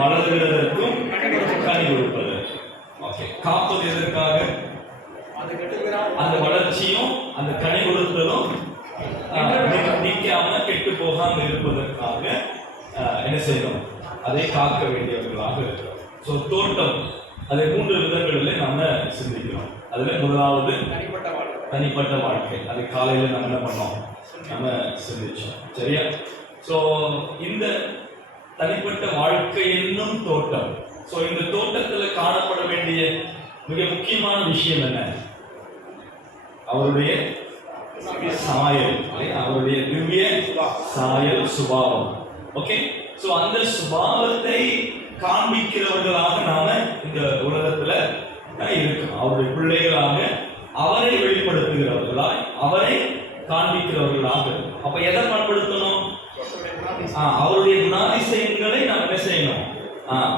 வளர்கிறதற்கும் கனி கொடுப்பது. ஓகே, காப்பது எதற்காக? அந்த வளர்ச்சியும் அந்த கனி கொடுத்ததும் நிற்காம கெட்டு போகாம இருப்பதற்காக என்ன செய்யணும்? அதை காக்க வேண்டியவர்களாக இருக்கிறோம். ஸோ தோட்டம் அதை 3 விதங்களில் நம்ம சிந்திக்கிறோம். அதுல முதலாவது தனிப்பட்ட வாழ்க்கை. அது காலையில் நம்ம என்ன பண்ணோம்? நம்ம சிந்திச்சோம். சரியா? ஸோ இந்த தனிப்பட்ட வாழ்க்கை என்னும் தோட்டம். ஸோ இந்த தோட்டத்தில் காணப்பட வேண்டிய மிக முக்கியமான விஷயம் என்ன? அவருடைய சாயல், அவருடைய திவ்ய சாயல், சுபாவம். ஓகே, ஸோ அந்த சுபாவத்தை காண்பிக்கிறவர்களாக நாம இந்த உலகத்துல இருக்கோம். அவருடைய பிள்ளைகளாக அவரை வெளிப்படுத்துகிறவர்களாய், அவரை காண்பிக்கிறவர்களாக. அப்ப எதை பயன்படுத்தணும்? அவருடைய குணாதிசயங்களை நாம் என்ன செய்யணும்?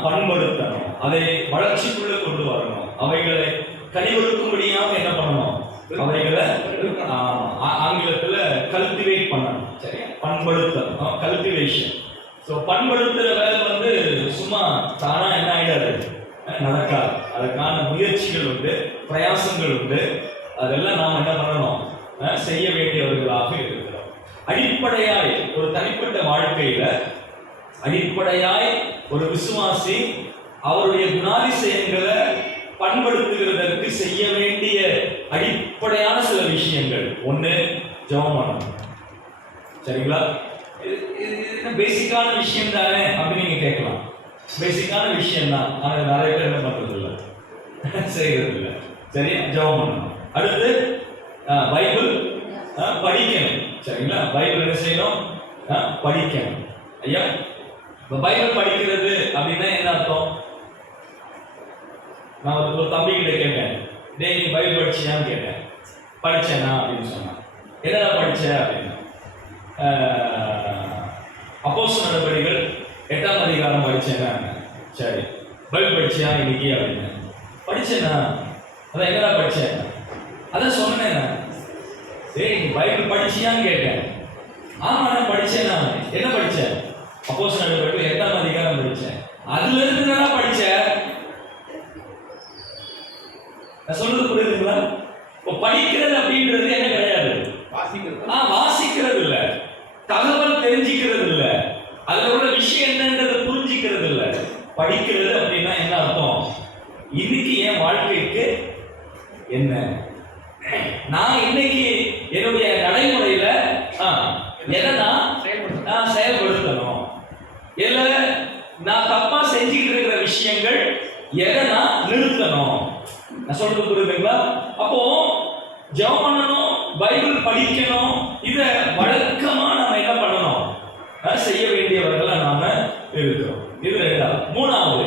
பண்படுத்தணும். அதை வளர்ச்சிக்குள்ள கொண்டு வரணும். அவைகளை கனிவெடுக்கும்படியாக என்ன பண்ணணும்? அவைகளை ஆங்கிலத்துல கல்டிவேட் பண்ணணும். சரியா? பண்படுத்தணும், கல்டிவேஷன். ஸோ பண்படுத்துற வேலை சும்மா தானா என்ன ஆயிடாது, நடக்காது. அதுக்கான முயற்சிகள் உண்டு, பிரயாசங்கள் உண்டு. அதெல்லாம் நாம் என்ன பண்ணணும்? செய்ய வேண்டியவர்களாக இருக்கிறோம். அடிப்படையாய் ஒரு தனிப்பட்ட வாழ்க்கையில அடிப்படையாய் ஒரு விசுவாசி அவருடைய குணாதிசயங்களை பண்படுத்துகிறதற்கு செய்ய வேண்டிய அடிப்படையான சில விஷயங்கள். ஒன்று, ஜெபம் பண்ணணும். சரிங்களா? பேசிக்கான விஷயம் தானே அப்படின்னு நீங்க கேட்கலாம். பேசிக்கான விஷயம் தான், ஆனால் நிறைய பேர் என்ன பண்றது இல்லை, செய்யறது இல்லை. சரியா? ஜெபம் பண்ணணும். அடுத்து பைபிள் படிக்கணும். சரிங்களா? பைபிள் என்ன செய்யணும்? படிக்கணும். ஐயா, பைபிள் படிக்கிறது அப்படின்னா என்ன அர்த்தம்? நான் ஒரு தம்பி கிட்ட கேட்டேன், டேய் நீ பைபிள் படிச்சியான்னு கேட்டேன். படிச்சேனா அப்படின்னு சொன்னான். என்னடா படிச்ச அப்படின்னு. அப்போஸ்தலர் நடவடிக்கைகள் 8ஆம் அதிகாரம் படிச்சேன்னா. சரி, பைபிள் படிச்சியா இன்னைக்கு அப்படின்னு. படிச்சேனா? அதான் என்னடா படிச்சேன்? அதான் சொன்னேன். டேய் நீ பைபிள் படிச்சியான்னு கேட்டேன். ஆமா நான் படிச்சேன். நான் என்ன படிச்சேன்? அப்போஸ்தலர் நடவடிக்கைகள் 8ஆம் அதிகாரம் படிச்சேன். அதுல இருந்து என்னடா படிச்ச? நான் சொல்றது புரியுதுங்களா? இப்போ படிக்கிறது அப்படின்றது என்ன கிடையாது, வாசிக்கிறது இல்ல, தகவல் தெரிஞ்சுக்கிறது இல்ல, அதுல உள்ள விஷயம் என்னன்றது புரிஞ்சுக்கிறது இல்ல. படிக்கிறது அப்படின்னா என்ன அர்த்தம்? இன்னைக்கு என் வாழ்க்கைக்கு என்ன, நான் இன்னைக்கு என்னுடைய நடைமுறையில எதை நான் செயல்படுத்தணும், இல்ல நான் தப்பா செஞ்சுக்கிட்டு இருக்கிற விஷயங்கள் எதை நான் நிறுத்தணும். நான் சொல்றது புரியுதுங்களா? அப்போ ஜெபம் பண்ணணும், பைபிள் படிக்கணும். இத வழக்கமா நம்ம என்ன பண்ணணும்? செய்ய வேண்டியவர்களா நாம இருக்கிறோம். இது 2வது. 3வது,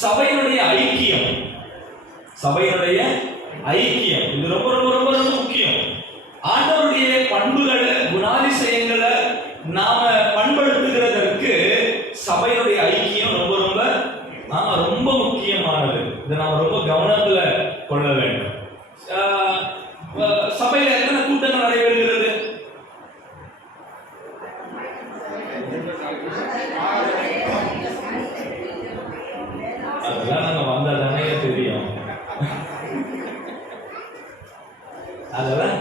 சபையினுடைய ஐக்கியம். சபையினுடைய ஐக்கியம் இது ரொம்ப ரொம்ப ரொம்ப ரொம்ப முக்கியம். ஆண்டவருடைய பண்புகளை, குணாதிசயங்களை நாம பண்படுத்துகிறதற்கு சபையினுடைய ஐக்கியம் ரொம்ப ரொம்ப ரொம்ப முக்கியமானது. இதை நாம் ரொம்ப கவனத்துல கொள்ள வேண்டும். சபையில எத்தனை கூட்டங்கள் நடைபெறுகிறது? அதெல்லாம் நாங்க வந்தா தானே தெரியும். அதெல்லாம்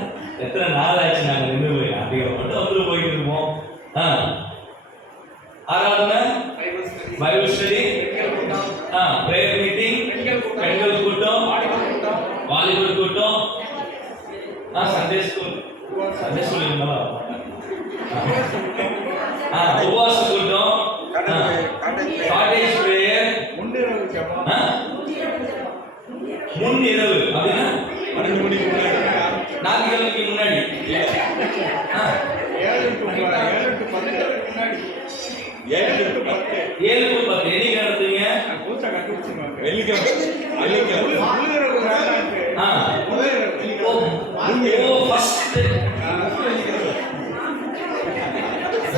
எத்தனை நாள் ஆச்சு நாங்க நின்று போய் அதிகம் மட்டும் வந்து போயிட்டு இருப்போம். ஆராதனை, பைபிள் ஸ்டடி, பிரேயர் மீட்டிங், பெண்கள் கூட்டம், வாலிபர் கூட்டம், சண்டே ஸ்கூல் இருந்தா உபவாச கூட்டம், காட்டேஜ் பிரேயர், முன்னிரவு அப்படின்னா 4 மணிக்கு முன்னாடி, 7 to 10 என்னைக்கு நடத்துவீங்க?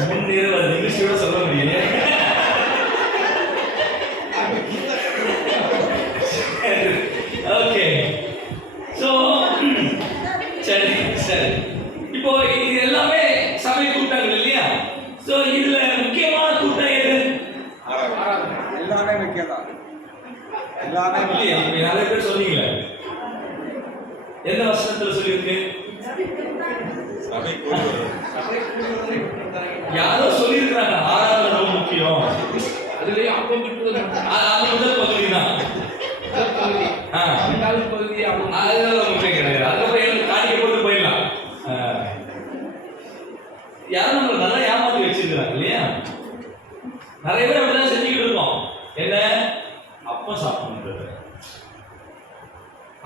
முன்னிரவு இங்கிலீஷோட சொல்ல முடியல. ஓகே, சோ சரி சரி. இப்போ இது எல்லாமே சபை கூட்டங்கள் இல்லையா? சோ இதுல முக்கியமான கூட்டம் எது? எல்லாமே வைக்கலாம். எல்லாமே இல்லையே, இப்ப நிறைய பேர் சொன்னீங்களே, எந்த வசனத்துல சொல்லியிருக்கு? யாரோ சொல்லியிருக்கிறாங்க ஆராதனை ரொம்ப முக்கியம். அதுலயே அப்பம் விட்டுறது அது முதல் பகுதி தான். பகுதி இரண்டாவது பகுதி அதெல்லாம் முக்கியம் கிடையாது. அதுக்கப்புறம் எனக்கு காணிக்க போட்டு போயிடலாம். யாரும் நம்மளை நல்லா ஏமாத்தி வச்சிருக்கிறாங்க இல்லையா? நிறைய பேர் அப்படிதான் செஞ்சுக்கிட்டு இருக்கோம். என்ன அப்பம் சாப்பிடணும்.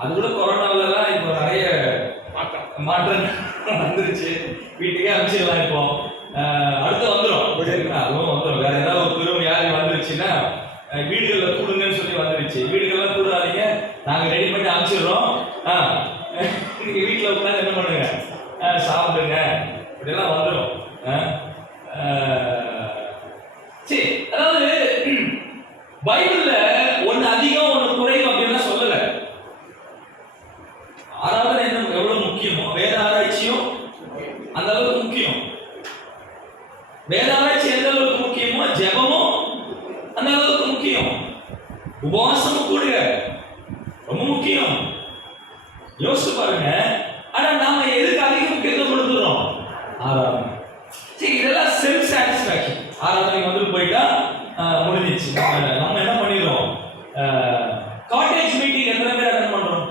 அது கூட கொரோனாவிலலாம் இப்போ நிறைய மாற்றம் வந்துருச்சு. வீட்டுக்கே அனுப்பிச்சிடலாம். இப்போ அடுத்து வந்துடும், அதுவும் வந்துடும். வேற ஏதாவது ஒரு பெரும் வியாதி வந்துருச்சுன்னா வீடுகளில் கூடுங்கன்னு சொல்லி வந்துருச்சு. வீடுகள்லாம் கூடாதீங்க, நாங்கள் ரெடி பண்ணி அனுப்பிச்சிடுறோம். நீங்கள் வீட்டில் உட்காந்து என்ன பண்ணுங்க, சாப்பிடுங்க, இப்படிலாம் வந்துடும். சரி, அதாவது பைபிள்ல ஒன்று அதிகம் ஒன்று குறைவு அப்படின்லாம் சொல்லல. ஆராதனை என்ன எவ்வளவு முக்கியமோ வேத ஆராய்ச்சியும் அந்த அளவுக்கு முக்கியம். வேத ஆராய்ச்சி எந்த அளவுக்கு முக்கியமோ ஜெபமும் அந்த அளவுக்கு முக்கியம். உபவாசமும் கூட ரொம்ப முக்கியம். யோசிச்சு பாருங்க. ஆனா நாம எதுக்கு அதிக முக்கியத்துவம் கொடுத்துறோம்? ஆராதனை. சரி, இதெல்லாம் செல்ஃப் சாட்டிஸ்ஃபேக்ஷன். ஆராதனை வந்து போயிட்டா முடிஞ்சிச்சு. நம்ம என்ன பண்ணிடுறோம்? காட்டேஜ் மீட்டிங் எத்தனை பேர் அட்டெண்ட் பண்றோம்?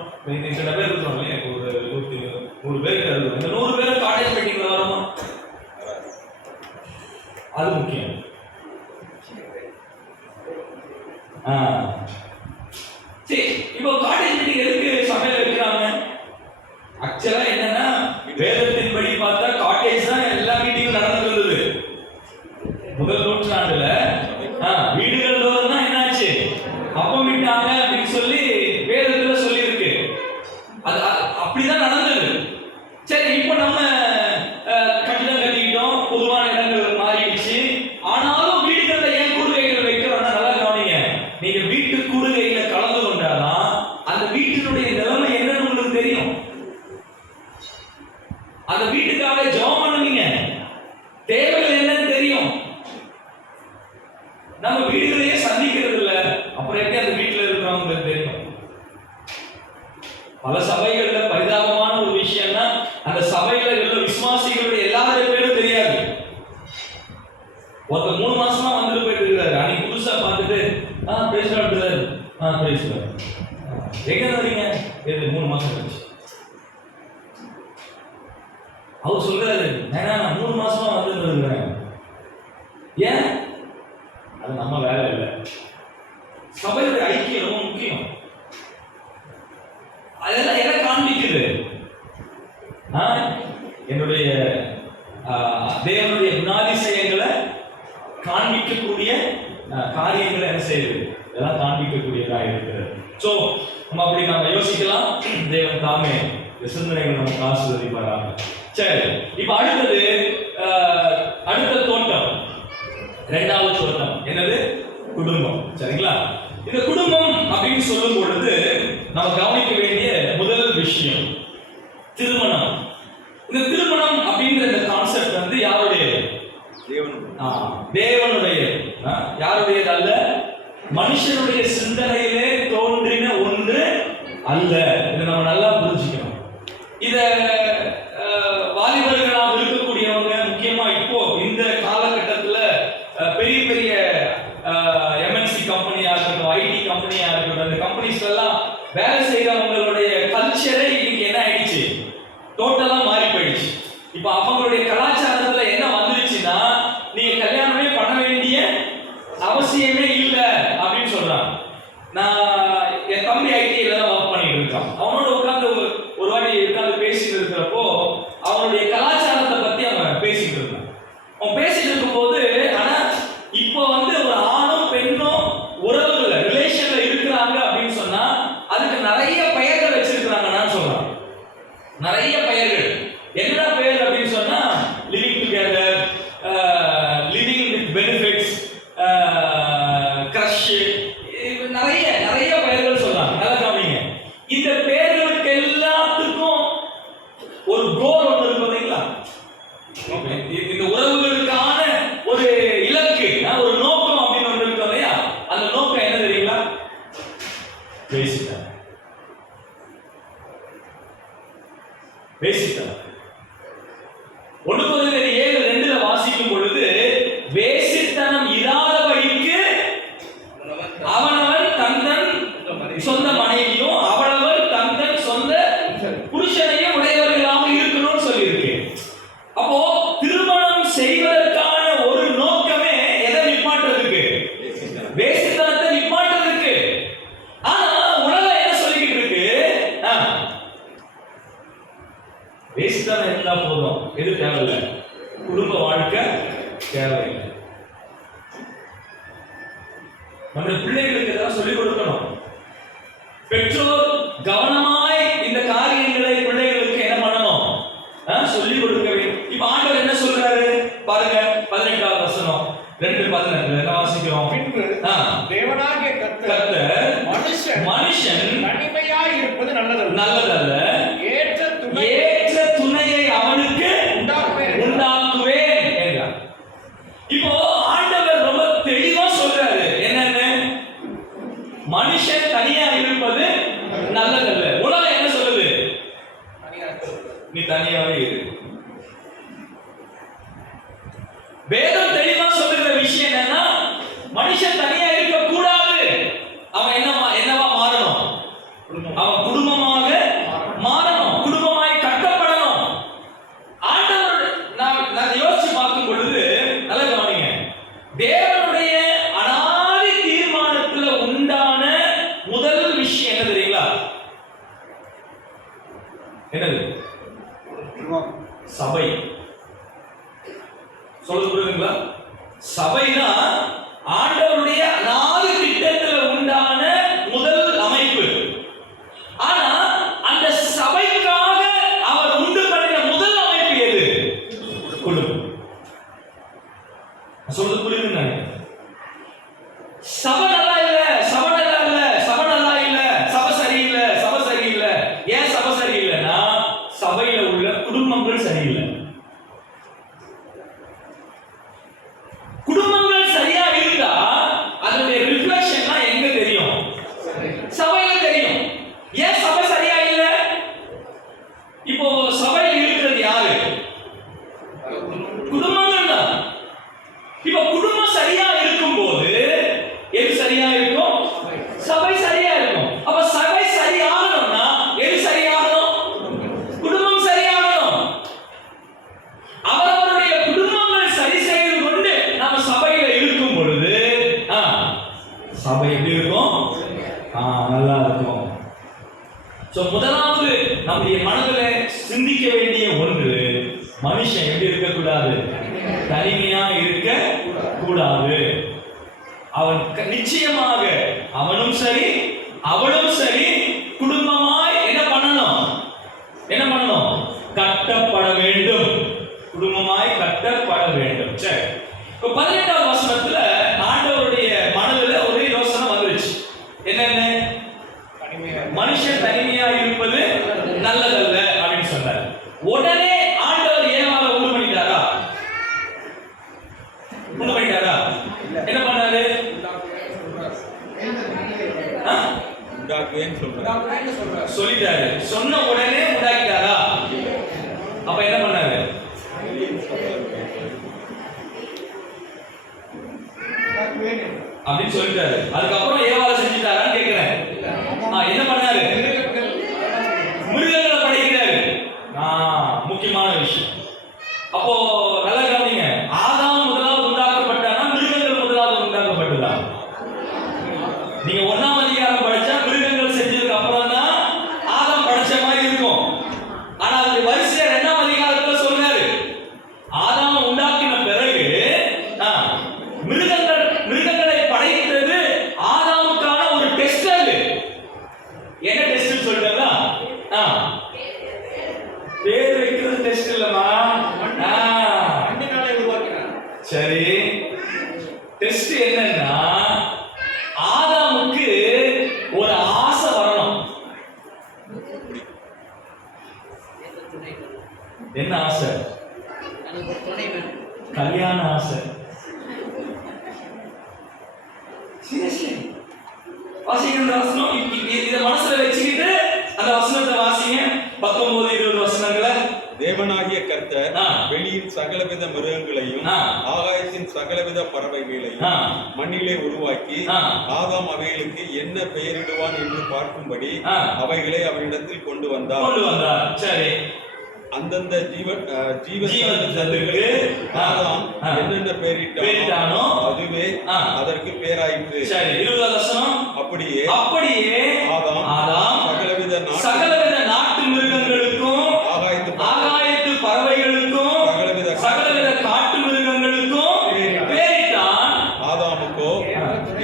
இத்தனை பேர் இருக்கிறோம் இல்லையா? ஒரு 100 பேருக்கு இருக்கும். இந்த 100 பேர் காட்டேஜ் மீட்டிங்ல வரோமா? அது முக்கியம். சரி, இப்போ காட்டேஜ் மீட்டிங் எதுக்கு சபையில வைக்கிறாங்க? ஆக்சுவலா என்னன்னா, வேதத்தின் படி பார்த்தா காட்டேஜ் தான் எல்லா மீட்டிங்கும் நடந்து இருந்தது. முதல் நூற்றாண்டுல வீடுகள் தோறும் தான் என்னாச்சு, அப்பம் விட்டாங்க அப்படின்னு சொல்லி வேதத்துல சொல்லி இருக்கு. அது அப்படிதான் நடந்தது. சரி, இப்போ நம்ம கட்டிடம் கட்டிக்கிட்டோம், பொதுவான இடங்கள் மாறிடுச்சு. ஆனாலும் வீடுகளில் ஏன் கூடுகைகள் வைக்கிறோம்னா, நல்லா கவனிங்க. நீங்க வீட்டு கூடுகையில கலந்து கொண்டாதான் அந்த வீட்டினுடைய நிலைமை என்னன்னு உங்களுக்கு தெரியும். அந்த வீட்டுக்காக ஜெபம் பண்ணுவீங்க, தேவைகள் என்னன்னு தெரியும். நம்ம வீடுகளையே சந்திக்கிறது இல்ல, அப்புறம் எப்படி அந்த வீட்டுல இருக்கிறவங்களுக்கு தெரியும்? பல சபைகள்ல பரிதாபமான ஒரு விஷயம்னா, அந்த சபையில உள்ள விசுவாசிகளுடைய எல்லாருடைய பேரும் தெரியாது. ஒருத்தர் 3 மாசமா வந்துட்டு போயிட்டு இருக்காரு. அன்னைக்கு புதுசா பார்த்துட்டு பேசுறாரு, பேசுறாரு, எங்க வரீங்க? 3 மாசம் கழிச்சு அவர் சொல்றாரு, நான் 3 மாசமா வந்து இருக்கிறேன். ஏன்? அது நம்ம வேலை இல்லை. சபையுடைய ஐக்கியம் ரொம்ப முக்கியம். அதெல்லாம் எதை காண்பிக்குது? என்னுடைய தேவனுடைய குணாதிசயங்களை காண்பிக்கக்கூடிய காரியங்களை என்ன செய்யுது? இதெல்லாம் காண்பிக்கக்கூடியதாக இருக்கிறது. ஸோ நம்ம யோசிக்கலாம். தேவன் தாமே சிந்தனைகள் நமக்கு ஆசீர்வதிப்பாராக. சரி, இப்ப அடுத்த தோட்டம், 2வது தோட்டம் என்னது? குடும்பம். சரிங்களா? இந்த குடும்பம் அப்படின்னு சொல்லும் பொழுது நம்ம கவனிக்க வேண்டிய முதல் விஷயம் திருமணம். இந்த திருமணம் அப்படின்ற இந்த கான்செப்ட் வந்து யாருடைய? தேவனுடைய. யாருடையது அல்ல, மனுஷனுடைய சிந்தனையிலே தோன்றின ஒன்று அல்ல. இதை நம்ம நல்லா புரிஞ்சுக்கணும். இத வாலிபர்களாக இருக்கக்கூடியவங்க முக்கியமா இப்போ இந்த காலகட்டத்தில் பெரிய பெரிய எம்என்சி கம்பெனியா இருக்கட்டும், ஐடி கம்பெனியா இருக்கட்டும், அந்த கம்பெனிஸ்ல எல்லாம் வேலை செய்யறவங்களுடைய கல்ச்சரே இன்னைக்கு என்ன ஆயிடுச்சு? டோட்டலா மாறி போயிடுச்சு. இப்போ அவங்களுடைய கலாச்சாரத்துல என்ன வந்துருச்சுன்னா, நீங்க கல்யாணமே பண்ண வேண்டிய அவசியமே இல்லை அப்படின்னு சொல்றாங்க. நான் என் தம்பி ஐடியில தான் ஒர்க் பண்ணிட்டு இருக்கான். அவனோட உட்காந்து ஒரு வாட்டி உட்காந்து பேசிட்டு இருக்கிறப்போ அவனுடைய கலாச்சாரத்தை பத்தி அவன் பேசிட்டு இருந்தான். அவன் பேசிட்டு இருக்கும்போது, ஆனா இப்போ வந்து ஒரு ஆணும் பெண்ணும் உறவுல ரிலேஷன்ல இருக்கிறாங்க அப்படின்னு சொன்னா அதுக்கு நிறைய பெயர்கள் வச்சிருக்கிறாங்கன்னு சொல்றான். நிறைய பெயர்கள். என்ன பெயர் அப்படின்னு சொன்னா, living together, living with benefits, crush, நிறைய நிறைய பெயர்கள் சொல்றாங்க. நல்லா கவனிங்க. இந்த பெயர்களுக்கு எல்லாத்துக்கும் ஒரு கோல் ஒன்று இருக்கு இல்லைங்களா? இந்த உறவுகளுக்கான ஒரு இலக்கு, ஒரு நோக்கம் அப்படின்னு ஒன்று இருக்கு இல்லையா? அந்த நோக்கம் பேசிட்டார். ஒன்று கொரிந்தியர் 7:2 வாசிக்கும் பொழுது வேசித்தனம் இராதபடிக்கு அவனவன் தந்தன் சொந்த மனைவியும் அவனவன் தந்தன் சொந்த புருஷனையும் உடையவர்களாக இருக்கணும்னு சொல்லியிருக்கு. அப்போ திருமணம் செய்வதற்கான ஒரு நோக்கமே எதை நிப்பாட்டுறதுக்கு? வேசித்தனத்தை நிப்பாட்டுறதுக்கு. ஆனா உலகம் என்ன சொல்லிக்கிட்டு இருக்கு? வேசித்தனம் இருந்தா போதும், எது தேவையில்லை, குடும்ப வாழ்க்கை தேவையில்லை. நம்ம பிள்ளைகளுக்கு இதெல்லாம் சொல்லிக் கொடுக்கணும். பெற்றோர் கவனமாய் இந்த காரியங்களை பிள்ளைகளுக்கு என்ன பண்ணணும்? சொல்லிக் கொடுக்க வேண்டும். இப்ப ஆண்டவர் என்ன சொல்றாரு பாருங்க, 18வது வசனம் 2:14 என்ன வாசிக்கிறோம்? பின்பு தேவனாகிய கர்த்தர் மனுஷன் தனிமையாய் இருப்பது நல்லதல்ல, ஏற்ற துணையை அவனுக்கு உண்டாக்குவேன் என்றார். இப்போ ஆண்டவர் ரொம்ப தெளிவா சொல்றாரு என்னன்னு, மனுஷன் தனியா இருப்பது நல்லதல்ல. உலகம் என்ன சொல்லுது? நீ தனியாவே இரு. வேதம் தெளிவா சொல்லுகிற விஷயம் என்னன்னா, மனுஷன் தனியா இருக்க கூடாது. அவன் என்னவா மாறணும்? அவன் குடும்பமாக மாறணும், குடும்பமாய் கட்டப்படணும். ஆண்டவர் நான் யோசிச்சு பார்க்கும் பொழுது நல்ல கவனிங்க, தேவனுடைய அனாதி தீர்மானத்துல உண்டான முதல் விஷயம் என்ன தெரியுங்களா? என்னது? சபை. சொல்லுங்க புரியுதுங்களா? சபைதான் ஆண்டவருடைய அனாதி திட்டத்துல உண்டான முதல் அமைப்பு. ஆனா அந்த சபைக்காக அவர் உண்டு பண்ணின முதல் அமைப்பு எது? குடும்பம். சொல்றது புரியுதுங்க? சபை நல்லா இல்ல, சபை நல்லா இல்ல, சபை நல்லா இல்ல, சபை சரியில்லை, சபை சரியில்லை. ஏன் சபை சரியில்லைன்னா சபையில உள்ள குடும்பங்கள் சரியில்லை. குடும்பங்கள் சரியா இருந்தா அதனுடைய ரிஃப்ளெக்ஷன்லாம் எங்க தெரியும்? சபையில தெரியும். ஏன் சபை சரியா இல்ல? இப்போ சபையில் இருக்கிறது யாரு? குடும்பங்கள் தான். இப்போ குடும்பம் சரியா இருக்கும்போது எது சரியா இருக்கும்? சபை சரியா இருக்கும். அப்ப சபை சரியாகணும்னா எது சரியாகணும்? குடும்பம் சரியாகணும். அவரவருடைய குடும்பங்கள் சரி செய்து கொண்டு நாம சபையில இருக்கும் பொழுது சபை எப்படி இருக்கும்? நல்லா இருக்கும். சோ முதலாவது நம்முடைய மனதில் சிந்திக்க வேண்டிய ஒன்று, மனுஷன் எப்படி இருக்கக்கூடாது? தனிமையா இருக்க கூடாது. அவன் நிச்சயமாக அவனும் சரி அவளும் சரி குடும்பமாய் என்ன பண்ணணும்? கட்டப்பட வேண்டும். குடும்பமாய் கட்டப்பட வேண்டும். சரி, இப்போ 18வது வசனத்துல ஆண்டவருடைய மனதில் ஒரு யோசனை வந்துருச்சு. என்னன்னு? மனுஷன் தனிமையா இருப்பது நல்லதல்ல அப்படின்னு சொன்னார். உடனே ஆண்டவர் ஏவாளை உண்டு பண்ணிட்டாரா? என்ன பண்ணாரு? சொல்லிட்டாரு. சொன்ன உடனே உண்டாக்கிட்டாரா? அப்ப என்ன பண்ணாரு? அப்படின்னு சொல்லிட்டாரு. அதுக்கப்புறம் ஏவாளை செஞ்சுட்டாரான்னு கேட்கிறேன். என்ன பண்ணாரு? மிருகங்களை படைக்கிறாரு. முக்கியமான விஷயம். அப்போ நல்லா கவனிங்க, ஆதாம் முதலாவது உண்டாக்கப்பட்டானா மிருகங்கள் முதலாவது உண்டாக்கப்பட்டதா? நீங்க 1ஆம் அதிகாரம் படிச்சா மிருகங்கள் செஞ்சதுக்கு அப்புறம் தான் ஆதாம் படைச்ச மாதிரி இருக்கும். ஆனா அது வரிசையா 2ஆம் அதிகாரத்துல சொல்றாரு, ஆதாம் உண்டாக்கின பிறகு மிருகங்களை படைத்தது ஆதாமுக்கான ஒரு டெஸ்ட். அது என்ன டெஸ்ட் சொல்றதா? பேர் வைக்கிறது டெஸ்ட் இல்லமா? சரி, டெஸ்ட் என்னன்னா ஆதாமுக்கு வாசிங்க அந்த வசனம். இதை மனசுல வச்சுக்கிட்டு அந்த வசனத்தை வாசிங்க. 19 20 வசனங்களை. தேவனாகிய கர்த்தர் ஆ. வெளியின் சகலவித மிருகங்களையும் ஆ. ஆகாயத்தின் சகலவித பறவைகளையும் ஆ. மண்ணிலே உருவாக்கி ஆ. ஆதாம் அவைகளுக்கு என்ன பெயரிடுவான் என்று பார்க்கும்படி ஆ. அவைகளை அவனிடத்தில் கொண்டு வந்தார். கொண்டு வந்தார். சரி, அந்தந்த ஜீவ ஜீவஜந்துக்களுக்கு ஆதாம் ஆ. என்னென்ன பெயரிட்டானோ பெயரிட்டானோ அதுவே ஆ. அதற்கு பேராயிற்று. சரி. 20 வசனம். அப்படியே அப்படியே ஆதாம் சகலவித நாட்டு மிருகங்களுக்கும் ஆகாயத்து பறவைகளுக்கும் சகலவித காட்டு மிருகங்களுக்கும் பெயரிட்டான். ஆதாமுக்கோ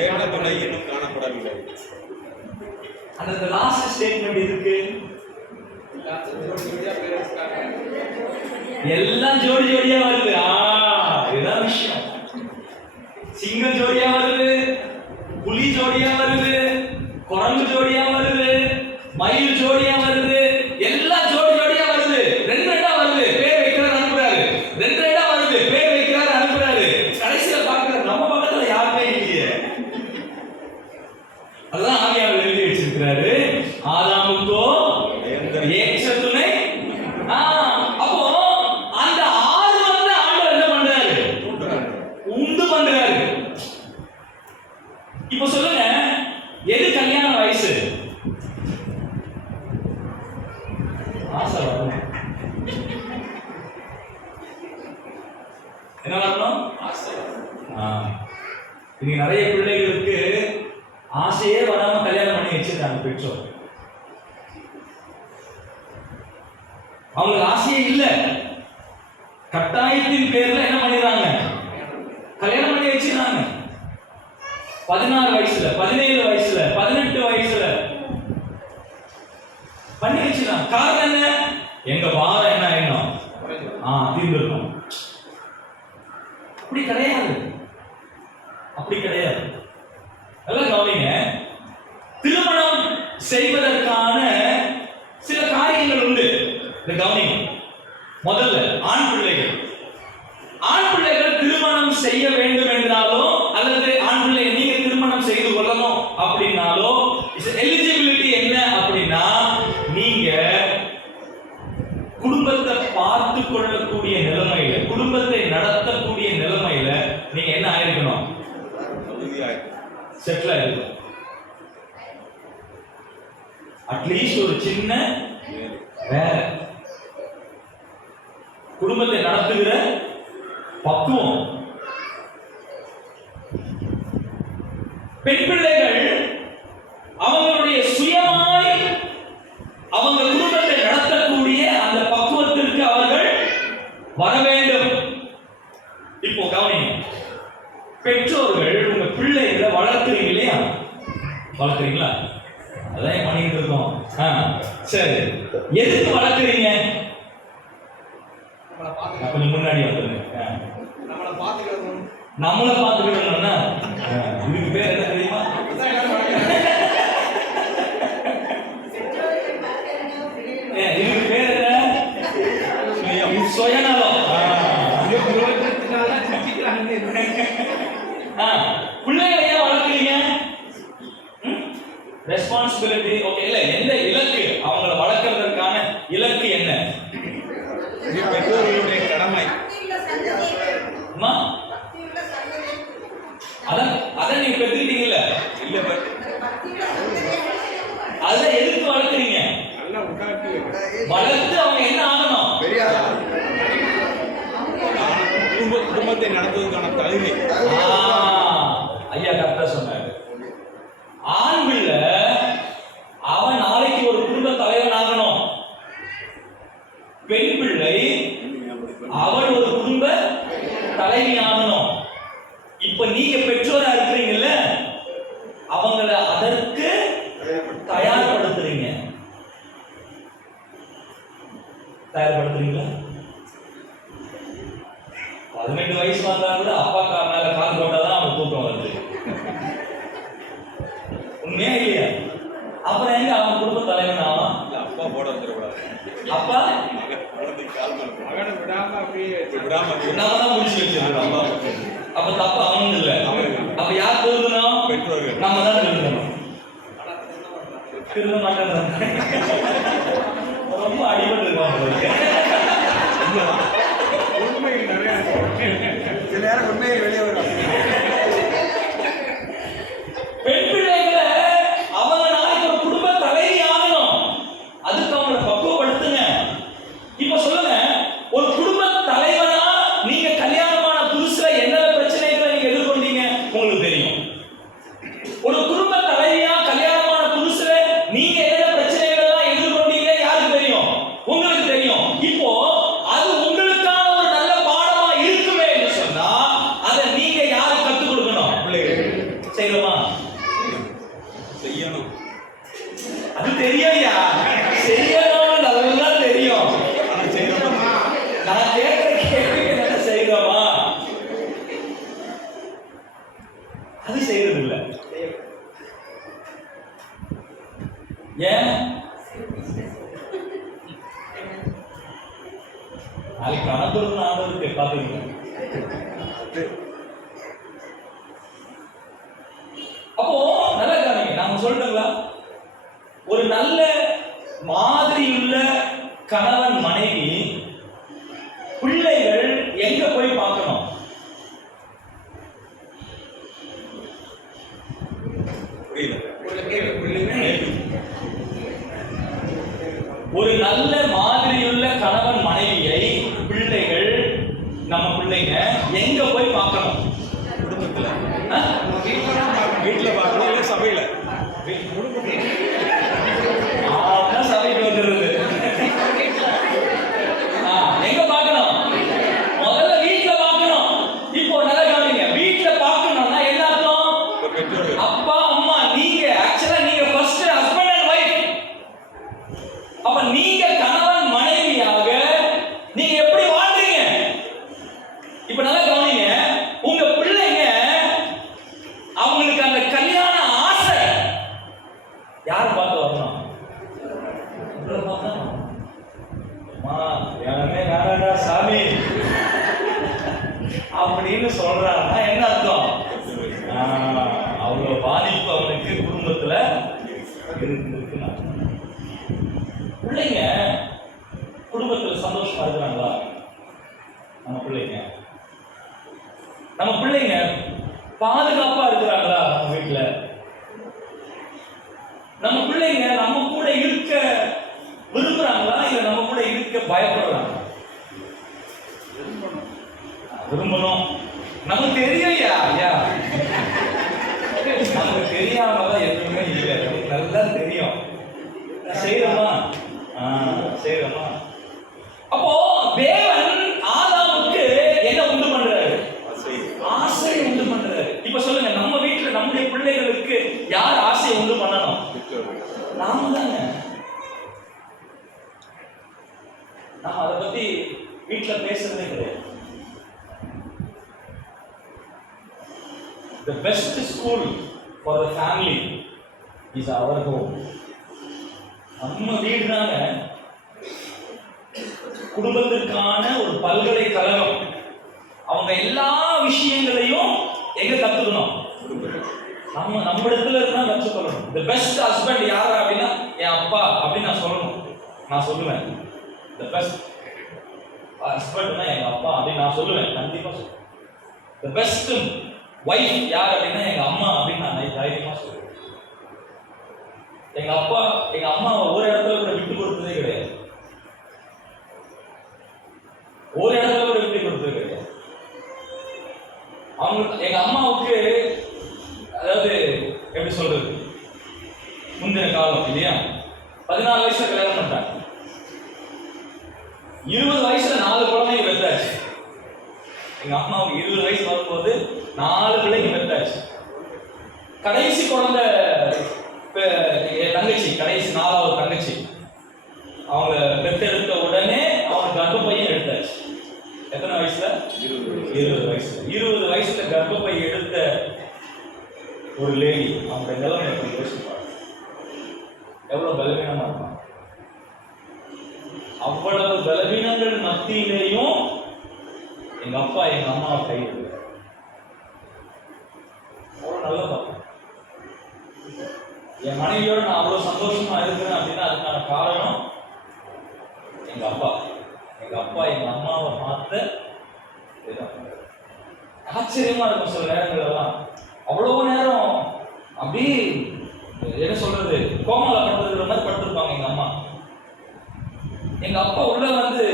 ஏற்ற துணை இன்னும் காணப்படவில்லை. அந்த லாஸ்ட் ஸ்டேட்மெண்ட் இருக்கு. எல்லாம் ஜோடி ஜோடியா வருது. இதுதான் விஷயம். சிங்கம் ஜோடியா வருது, புலி ஜோடியா வருது, குரங்கு ஜோடியா வருது, மயில் ஜோடியா வருது, எல்லாம் ஜோடி ஜோடியா வருது. ரெண்டு ரெண்டா வருது, பேர் வைக்கிறார் அனுப்புறாரு. ரெண்டு ரெண்டா வருது, பேர் வைக்கிறார் அனுப்புறாரு. கடைசியில பார்க்கிறார் நம்ம பக்கத்துல யாருமே இல்லையே. அதான் ஆவியானவர் எழுதி வச்சிருக்கிறாரு. ஆதாமுக்கோ ஏற்ற துணை. அப்போ அந்த ஆறு வந்து ஆண்டவர் என்ன பண்றாரு? உண்டு பண்றாரு. இப்போ சொல்லுங்க, எது கல்யாண வயசு? ஆசை வரணும். என்ன வரணும்? இன்னைக்கு நிறைய பிள்ளைகளுக்கு ஆசையே வராம கல்யாணம் பண்ணி வச்சிருக்காங்க பெற்றோர். அவங்களுக்கு ஆசையே இல்ல, கட்டாயத்தின் பேர்ல என்ன பண்ணிடுறாங்க? கல்யாணம் பண்ணி வச்சிருக்காங்க. 16 வயசுல, 17 வயசுல, 18 வயசுல பண்ணி வச்சிருக்காங்க. காரணம் என்ன? எங்க பாரம் என்ன ஆயிடும்? தீர்ந்துருக்கும். அப்படி கிடையாது, அப்படி கிடையாது. நல்லா கவனிங்க. திருமணம் செய்வதற்கான சில காரியங்கள் உண்டு. கவனிங்க. முதல்ல ஆண் பிள்ளைகள் திருமணம் செய்ய வேண்டும் என்றாலோ அல்லது ஆண் பிள்ளை நீங்க திருமணம் செய்து கொள்ளணும் அப்படின்னாலோ எலிஜிபிலிட்டி என்ன அப்படின்னா, நீங்க குடும்பத்தை பார்த்து கொள்ளக்கூடிய நிலைமையில, குடும்பத்தை நடத்தக்கூடிய நிலைமையில நீங்க என்ன ஆயிருக்கணும்? செட்டில் ஆயிருக்கணும். அட்லீஸ்ட் ஒரு சின்ன வேலை, குடும்பத்தை நடத்துகிற பக்குவம். பெண் பிள்ளைகள் அவங்களுடைய சுயமாய் அவங்க குடும்பத்தை நடத்தக்கூடிய அந்த பக்குவத்திற்கு அவர்கள் வர வேண்டும். இப்போ கவனிங்க, பெற்றோர்கள் உங்க பிள்ளைகளை வளர்க்குறீங்க இல்லையா? வளர்க்குறீங்களா? அதான் பண்ணிட்டு இருக்கோம். சரி, எதுக்கு வளர்க்குறீங்க? கொஞ்சம் முன்னாடி வந்துருங்க. நம்மளை பார்த்துக்கணும்னா இதுக்கு பேர் என்ன தெரியுமா? இதுக்கு பேர் என்ன? சுயநலம். பிள்ளைகளை ஏன் வளர்க்குறீங்க? ரெஸ்பான்சிபிலிட்டி. ஓகே, இல்ல எந்த இலக்கு? அவங்கள வளர்க்கறதுக்கான இலக்கு என்ன? பெற்றோர்களுடைய கடமை. அதான் நீங்க பெற்றுக்கிட்டீங்கல்ல? இல்ல, அதான் எதுக்கு வளர்க்குறீங்க? வளர்த்து அவங்க என்ன ஆகணும்? குடும்பத்தை நடத்துவதற்கான தகுதி. ஐயா கரெக்டா சொன்னாரு. ஆண் பிள்ளை அவன் நாளைக்கு ஒரு குடும்ப தலைவன் ஆகணும். பெண் பிள்ளை அவள் ஒரு குடும்ப தலைவி ஆகணும். இப்ப நீங்க பெற்றோரா இருக்கிறீங்கல்ல, அவங்கள அதற்கு தயார்படுத்துறீங்களா? தயார்படுத்துறீங்களா? 18 வயசு வந்தா கூட அப்பா மேல கால் போட்டாதான் அவன் தூக்கம் வருது. உண்மையா இல்லையா? அப்புறம் எங்க அவன் குடும்ப தலைவன் ஆவான்? அப்பா போட வந்துடக்கூடாது. அப்பா மகனை விடாம அப்படியே நாம தான் முடிச்சு வச்சிருக்கோம். அப்ப தப்பு அவனும் இல்ல. அப்ப யார் திருந்தணும்? பெற்றோர்கள். நம்ம தான் திருந்தணும். திருந்த மாட்டேன். ரொம்ப அடிபட்டு உண்மையில் நிறைய சில நேரம் உண்மையை வெளியே வரும். பெண் பிள்ளைகளை அவங்க நாளைக்கு ஒரு குடும்ப தலைவி ஆகணும், அதுக்கு அவங்களை பக்குவப்படுத்துங்க. இப்ப சொல்லுங்க, ஒரு குடும்ப தலைவனா நீங்க கல்யாணமான புதுசுல என்ன பிரச்சனைகளை நீங்க எதிர்கொண்டீங்க உங்களுக்கு தெரியும். ஒரு குடும்ப தலைவியா கல்யாணமான புதுசுல நீங்க என்ன பிரச்சனைகள் எல்லாம் எதிர்கொண்டீங்க யாருக்கு தெரியும்? உங்களுக்கு தெரியும். இப்போ அது உங்களுக்கான ஒரு நல்ல பாடமா இருக்குமே என்று சொன்னா அதை நீங்க யாருக்கு கற்றுக் கொடுக்கணும்? பிள்ளைகள் செய்யணுமா? செய்யணும். அது தெரியா? செய்யணும்னு நல்லா தெரியும். ஆனா செய்யணுமா? நான் கேட்கிற கேள்விக்கு என்ன செய்யணுமா? அது செய்யறது இல்ல. ஏன்? நாளைக்கு கணக்கு ஆண்டவருக்கு பாத்தீங்க. அப்போ நல்லா கவனிங்க, நாம சொல்றோங்களா, ஒரு நல்ல மாதிரியுள்ள கணவன் மனைவி பிள்ளைகள் எங்க போய் பார்க்கணும்? புரியல. ஒரு நல்ல மாதிரியுள்ள கணவன் மனைவியை பிள்ளைகள், நம்ம பிள்ளைங்க எங்க போய் பார்க்கணும்? குடும்பத்துல. ஆ? வீட்டுல பார்க்கணும், இல்ல சபையில. ஆமா, சபைக்கு வந்துடுறது. எங்க பார்க்கணும்? முதல்ல வீட்டுல பார்க்கணும். இப்போ நல்லா கவனிங்க, வீட்டுல பார்க்கணும்னா என்ன அர்த்தம்? பெற்றோர்கள். அப்பா அம்மா நீங்க ஆக்சுவலா நீங்க ஃபர்ஸ்ட் ஹஸ்பண்ட் அண்ட் வைஃப். அப்ப நீங்க கணவன் மனைவியாக நீங்க எப்படி வாழ்றீங்க? இப்ப நல்லா கவனிங்க, உங்க பிள்ளைங்க அவங்களுக்கு அந்த கல்யாண ஆசை யார் பார்த்து வரணும்? உங்களை பார்த்தா அம்மா யாருமே வேணாடா சாமி அப்படின்னு சொல்றாங்கன்னா என்ன அர்த்தம்? அவ்வளவு பாதிப்பு அவனுக்கு குடும்பத்துல இருக்குன்னு அர்த்தம். பிள்ளைங்க குடும்பத்துல சந்தோஷமா இருக்கிறாங்களா? நம்ம பிள்ளைங்க பாதுகாப்பா இருக்கிறாங்களா? நம்ம வீட்டுல நம்ம பிள்ளைங்க நம்ம கூட இருக்க விரும்புறாங்களா, இல்ல நம்ம கூட இருக்க பயப்படுறாங்களா? விரும்பணும். நமக்கு தெரியும் ஐயா, நமக்கு தெரியாமதான் எதுவுமே இல்லை, நல்லா தெரியும். செய்யறோமா? செய்யறோமா? அப்போ தேவன் ஆதாமுக்கு என்ன உண்டு பண்றாரு? ஆசை உண்டு பண்றாரு. இப்ப சொல்லுங்க, நம்ம வீட்டுல நம்முடைய பிள்ளைகளுக்கு யார் ஆசையை உண்டு பண்ணணும்? நாம தாங்க. நாம அதை பத்தி வீட்டுல பேசுறதே கிடையாது. The best school for the family is our home. நம்ம வீடு தாங்க குடும்பத்திற்கான ஒரு பல்கலைக்கழகம். அவங்க எல்லா விஷயங்களையும் எங்க கத்துக்கணும்? நம்ம இடத்துல இருந்தா கற்றுக்கொள்ளணும். The best husband யாரு அப்படின்னா என் அப்பா அப்படின்னு நான் சொல்லணும். நான் சொல்லுவேன் the best husbandனா எங்க அப்பா அப்படின்னு நான் சொல்லுவேன். கண்டிப்பா சொல்லுவேன். The best wife யார் அப்படின்னா எங்க அம்மா அப்படின்னு நான் தைரியமா சொல்லுவேன். எங்க அப்பா எங்க அம்மாவை ஒரு இடத்துல கூட விட்டு கொடுத்ததே கிடையாது. ஒரு இடத்துல கூட விட்டு கொடுத்ததே கிடையாது. அவங்க எங்க அம்மாவுக்கு அதாவது எப்படி சொல்றது, முந்தின காலம் இல்லையா, 14 வயசுல கல்யாணம் பண்ணிட்டாங்க. 20 வயசுல 4 குழந்தைங்க பெற்றாச்சு. எங்க அம்மாவுக்கு 20 வயசு வரும்போது 4 பிள்ளைங்க பெற்றாச்சு. கடைசி குழந்தை என் தங்கச்சி, கடைசி 4வது தங்கச்சி, அவங்க பெற்றெடுத்த உடனே அவங்க கர்ப்பப்பையும் எடுத்தாச்சு. எத்தனை வயசுல? 20 வயசுல. 20 வயசுல கர்ப்பப்பை எடுத்த ஒரு லேடி, அவங்க நிலைமை எப்படி யோசிப்பாங்க? எவ்வளவு பலவீனமா இருப்பாங்க. அவ்வளவு பலவீனங்கள் மத்தியிலேயும் எங்க அப்பா எங்க அம்மாவை கைவிடல. அவ்வளவு நல்ல பாப்பா. என் மனைவியோட நான் அவ்வளவு சந்தோஷமா இருக்கிறேன் அப்படின்னா அதுக்கான காரணம் எங்க அப்பா. எங்க அப்பா எங்க அம்மாவை பார்த்த விதம். ஆச்சரியமா இருக்கும் சில நேரங்களெல்லாம். அவ்வளவு நேரம் அப்படி என்ன சொல்றது, கோமால படுத்துக்கிற மாதிரி படுத்திருப்பாங்க எங்க அம்மா. எங்க அப்பா உள்ள வந்து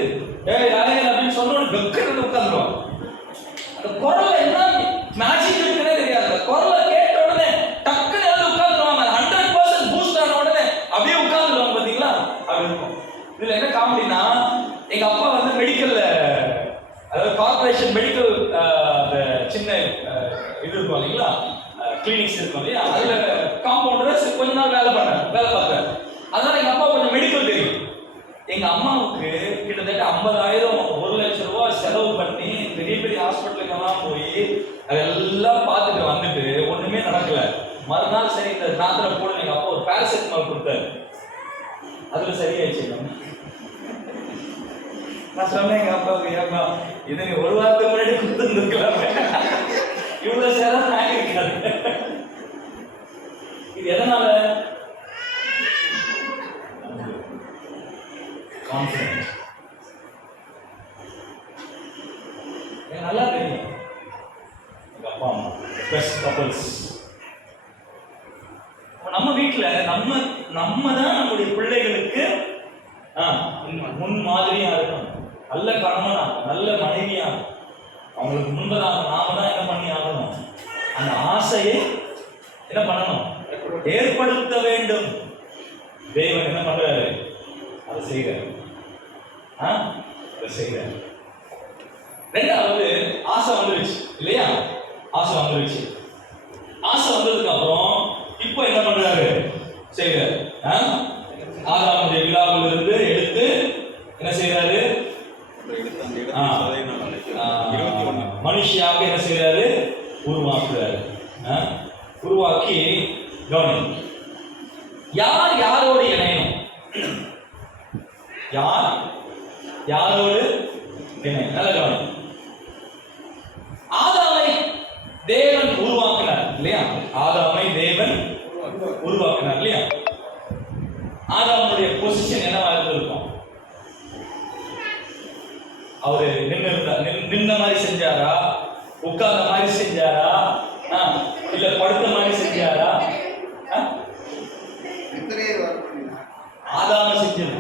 அப்படின்னு சொன்ன வெக்கத்துல உட்காந்துருவாங்க. அந்த குரல்ல என்ன மேஜிக் இருக்குன்னே தெரியாது. அந்த குரலை கேட்ட உடனே டக்குன்னு எழுந்து உட்காந்துருவாங்க. 100% பூஸ்ட் ஆன உடனே அப்படியே உட்காந்துருவாங்க. பாத்தீங்களா? அப்படி இருக்கும். இதுல என்ன காமெடினா, எங்க அப்பா வந்து மெடிக்கல்ல, அதாவது கார்பரேஷன் மெடிக்கல் சின்ன இது இருக்கும் இல்லைங்களா, கிளினிக்ஸ் இருக்கும் இல்லையா, அதுல காம்பவுண்டர் கொஞ்ச நாள் வேலை பார்த்தாரு. அதனால எங்க அப்பா கொஞ்சம் மெடிக்கல் தெரியும். எங்க அம்மாவுக்கு கிட்டத்தட்ட 50,000 1 லட்சம் ரூபாய் செலவு பண்ணி பெரிய பெரிய ஹாஸ்பிட்டலுக்கெல்லாம் போய் அதெல்லாம் பார்த்துட்டு வந்துட்டு ஒண்ணுமே நடக்கல. மறுநாள் சரி இந்த ராத்திர போட எங்க அப்பா ஒரு பேராசிட்டமால் கொடுத்தாரு. அதுல சரியாயிடுச்சு. நான் சொன்னேன் எங்க அப்பாவுக்கு, ஏப்பா இதை நீ ஒரு வாரத்துக்கு முன்னாடி கொடுத்துருந்துருக்கலாமே, இவ்வளவு சேதம் ஆகிருக்காது. இது எதனால? கான்ஃபிடன்ஸ். எனக்கு நல்லா தெரியும் எங்க அப்பா அம்மா பெஸ்ட் கப்பல்ஸ். நம்ம வீட்டுல நம்ம தான் நம்முடைய பிள்ளைகளுக்கு முன் மாதிரியா இருக்கணும். நல்ல கணவனா, நல்ல மனைவியா, அவங்களுக்கு முன்பதாக நாம தான் என்ன பண்ணி ஆகணும், அந்த ஆசையை என்ன பண்ணணும், ஏற்படுத்த வேண்டும். தேவன் என்ன பண்றாரு? அதை செய்கிறார். அதை செய்கிறார். ரெண்டாவது, ஆசை வந்துருச்சு இல்லையா? ஆசை வந்துருச்சு. ஆசை வந்ததுக்கு அப்புறம் இப்போ என்ன பண்றாரு? செய்கிறார். ஆதாமுடைய விழாவில் இருந்து எடுத்து என்ன செய்யறாரு? மனுஷியாக என்ன செய்யறாரு? உருவாக்குறாரு. உருவாக்கி கவனி, யார் யாரோடு இணையணும்? யார் யாரோடு இணையணும்? நல்ல கவனி. ஆதாமை தேவன் உருவாக்கினார் இல்லையா? ஆதாமை தேவன் உருவாக்கினார் இல்லையா? ஆதாமுடைய பொசிஷன் என்னவா இருந்திருக்கும்? அவரு நின்ன மாதிரி செஞ்சாரா, உட்கார்ந்த மாதிரி செஞ்சாரா, இல்ல படுத்த மாதிரி செஞ்சாரா? ஆதாம செஞ்சது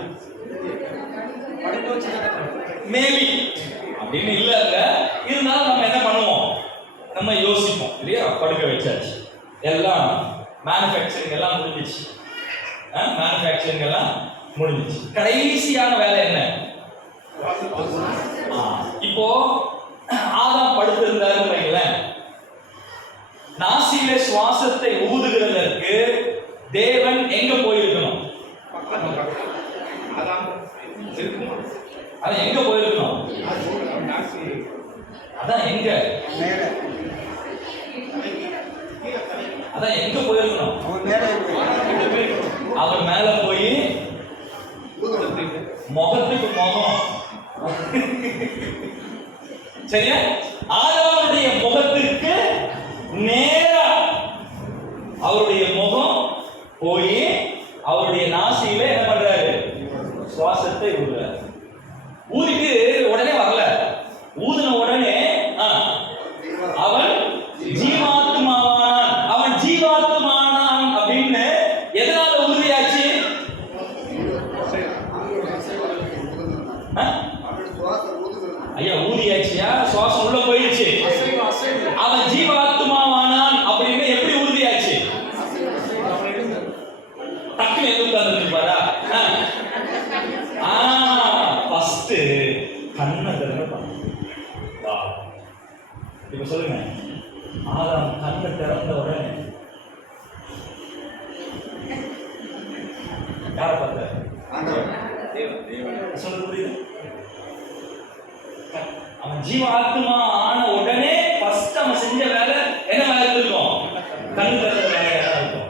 மேபி அப்படின்னு இல்ல. இருந்தாலும் நம்ம என்ன பண்ணுவோம்? நம்ம யோசிப்போம் இல்லையா? படுக்க வச்சாச்சு, எல்லாம் மேனுஃபேக்சரிங் எல்லாம் முடிஞ்சிச்சு. மேனுஃபேக்சரிங் எல்லாம் முடிஞ்சிச்சு. கடைசியான வேலை என்ன? இப்போ ஆதாம் படுத்திருந்தாருன்னு வைங்களேன், நாசியில சுவாசத்தை ஊதுகிறதற்கு தேவன் எங்க போயிருக்கணும்? அதான் எங்க போயிருக்கணும்? அதான் எங்க? அதான் எங்க போயிருக்கணும்? அவர் மேல போய் முகத்துக்கு முகம், சரியா? ஆதாமுடைய முகத்துக்கு நேரா அவருடைய முகம் போய் அவருடைய நாசியில என்ன பண்றாரு? சுவாசத்தை ஊதுறாரு. ஊதிட்டு உடனே வரல. ஊதின உடனே அவன் ஜீவாத்மாவானான். அவன் ஜீவாத்மானான் அப்படின்னு எதனால உறுதியாச்சு? ஐயா ஊதியாச்சியா? சுவாசம் உள்ள போயிடுச்சு. அவன் ஜீவாத்மாவானான் அப்படின்னு எப்படி உறுதியாச்சு? டக்குனு எதுவும் தந்துருப்பாரா? ஃபர்ஸ்ட் கண்ணை திறந்து வா. இப்ப சொல்லுங்க, ஆதாம் கண்ணை திறந்த உடனே யாரை பார்த்தாரு? சொல்றது புரியுது? அவன் ஜீவாத்மா ஆன உடனே ஃபர்ஸ்ட் அவன் செஞ்ச வேலை என்ன வேலை இருக்கும்? கண் திறந்த வேலையா தான் இருக்கும்.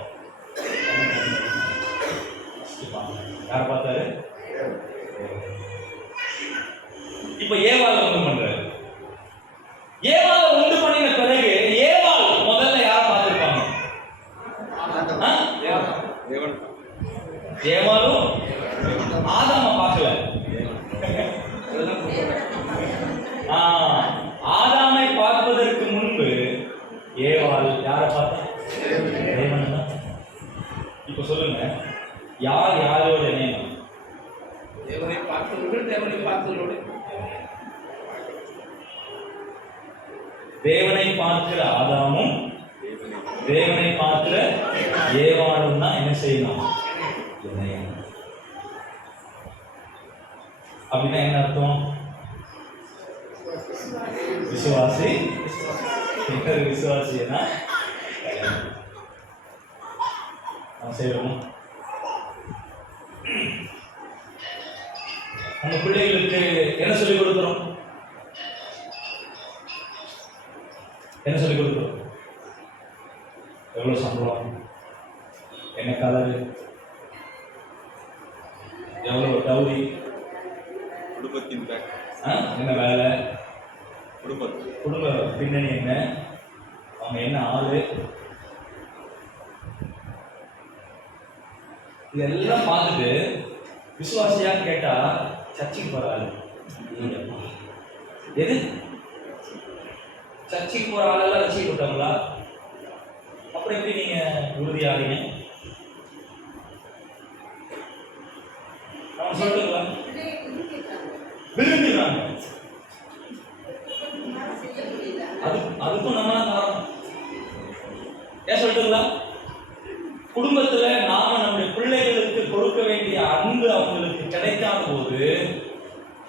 யாரை பார்த்தாரு? இப்ப ஏவாளை உண்டு பண்றாரு. ஏவாளை உண்டு பண்ணின பிறகு ஏவாள் முதல்ல யாரை பார்த்திருப்பாங்க? தேவன் ஏவாளும் ஆதாம பார்க்கல. அதெல்லாம் போட்டோம். ஆதாமை பார்ப்பதற்கு முன்பு ஏவாள் யாரை பார்த்தா? தேவனை தான். இப்ப சொல்லுங்க, யார் யாரோட இணையம்? தேவனை பார்த்தவர்கள் தேவனை பார்த்தவர்களோடு தேவனை பார்க்கிற ஆதாமும் தேவனை பார்க்கிற ஏவாளும் தான் என்ன செய்யணும்? இணையம். அப்படின்னா என்ன அர்த்தம்? விசுவாசி விசுவாசினா செய்வோம். நம்ம பிள்ளைகளுக்கு என்ன சொல்லிக் கொடுக்கிறோம்? என்ன சொல்லிக் கொடுக்கிறோம்? எவ்வளவு சம்பளம், என்ன கலரு, எவ்வளவு டவுரி, குடும்பத்தின் பேக், என்ன வேலை, குடும்ப பின்னணி என்ன, அவங்க என்ன ஆளு, இதெல்லாம் பார்த்துட்டு விசுவாசியா கேட்டா சர்ச்சுக்கு போறாரு. எது சர்ச்சுக்கு போற ஆளெல்லாம் ரசிக்கப்பட்டாங்களா? அப்புறம் எப்படி நீங்க உறுதியாகிறீங்க? அவன் சொல்லுங்களா? விரும்புகிறாங்க. அதுக்கும் நம்ம காரணம். ஏன் சொல்லிட்டுங்களா? குடும்பத்துல நாம நம்முடைய பிள்ளைகளுக்கு கொடுக்க வேண்டிய அன்பு அவங்களுக்கு கிடைக்காத போது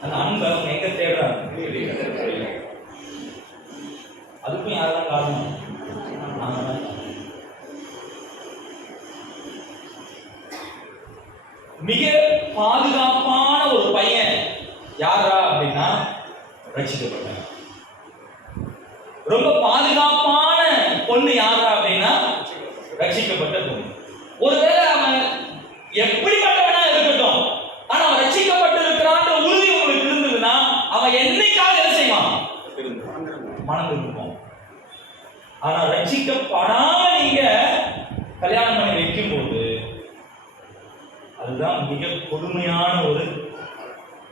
அந்த அன்பை அவங்க எங்க தேடுறாங்க? அதுக்கும் யாரெல்லாம் காரணம்? நாம தான். மிக பாதுகாப்பான ஒரு பையன் யாரா அப்படின்னா ரட்சிக்கப்பட்டான். ரொம்ப பாதுகாப்பான பொண்ணு யாரா அப்படின்னா ரட்சிக்கப்பட்ட பொண்ணு. ஒருவேளை அவன் எப்படிப்பட்டவனா இருக்கட்டும், ஆனா அவன் ரட்சிக்கப்பட்டிருக்கிறான்ற உறுதி உங்களுக்கு இருந்ததுன்னா அவன் என்னைக்காவது என்ன செய்வான்? மனம் திரும்புவான். ஆனா ரட்சிக்கப்படாம நீங்க கல்யாணம் பண்ணி வைக்கும் போது அதுதான் மிக கொடுமையான ஒரு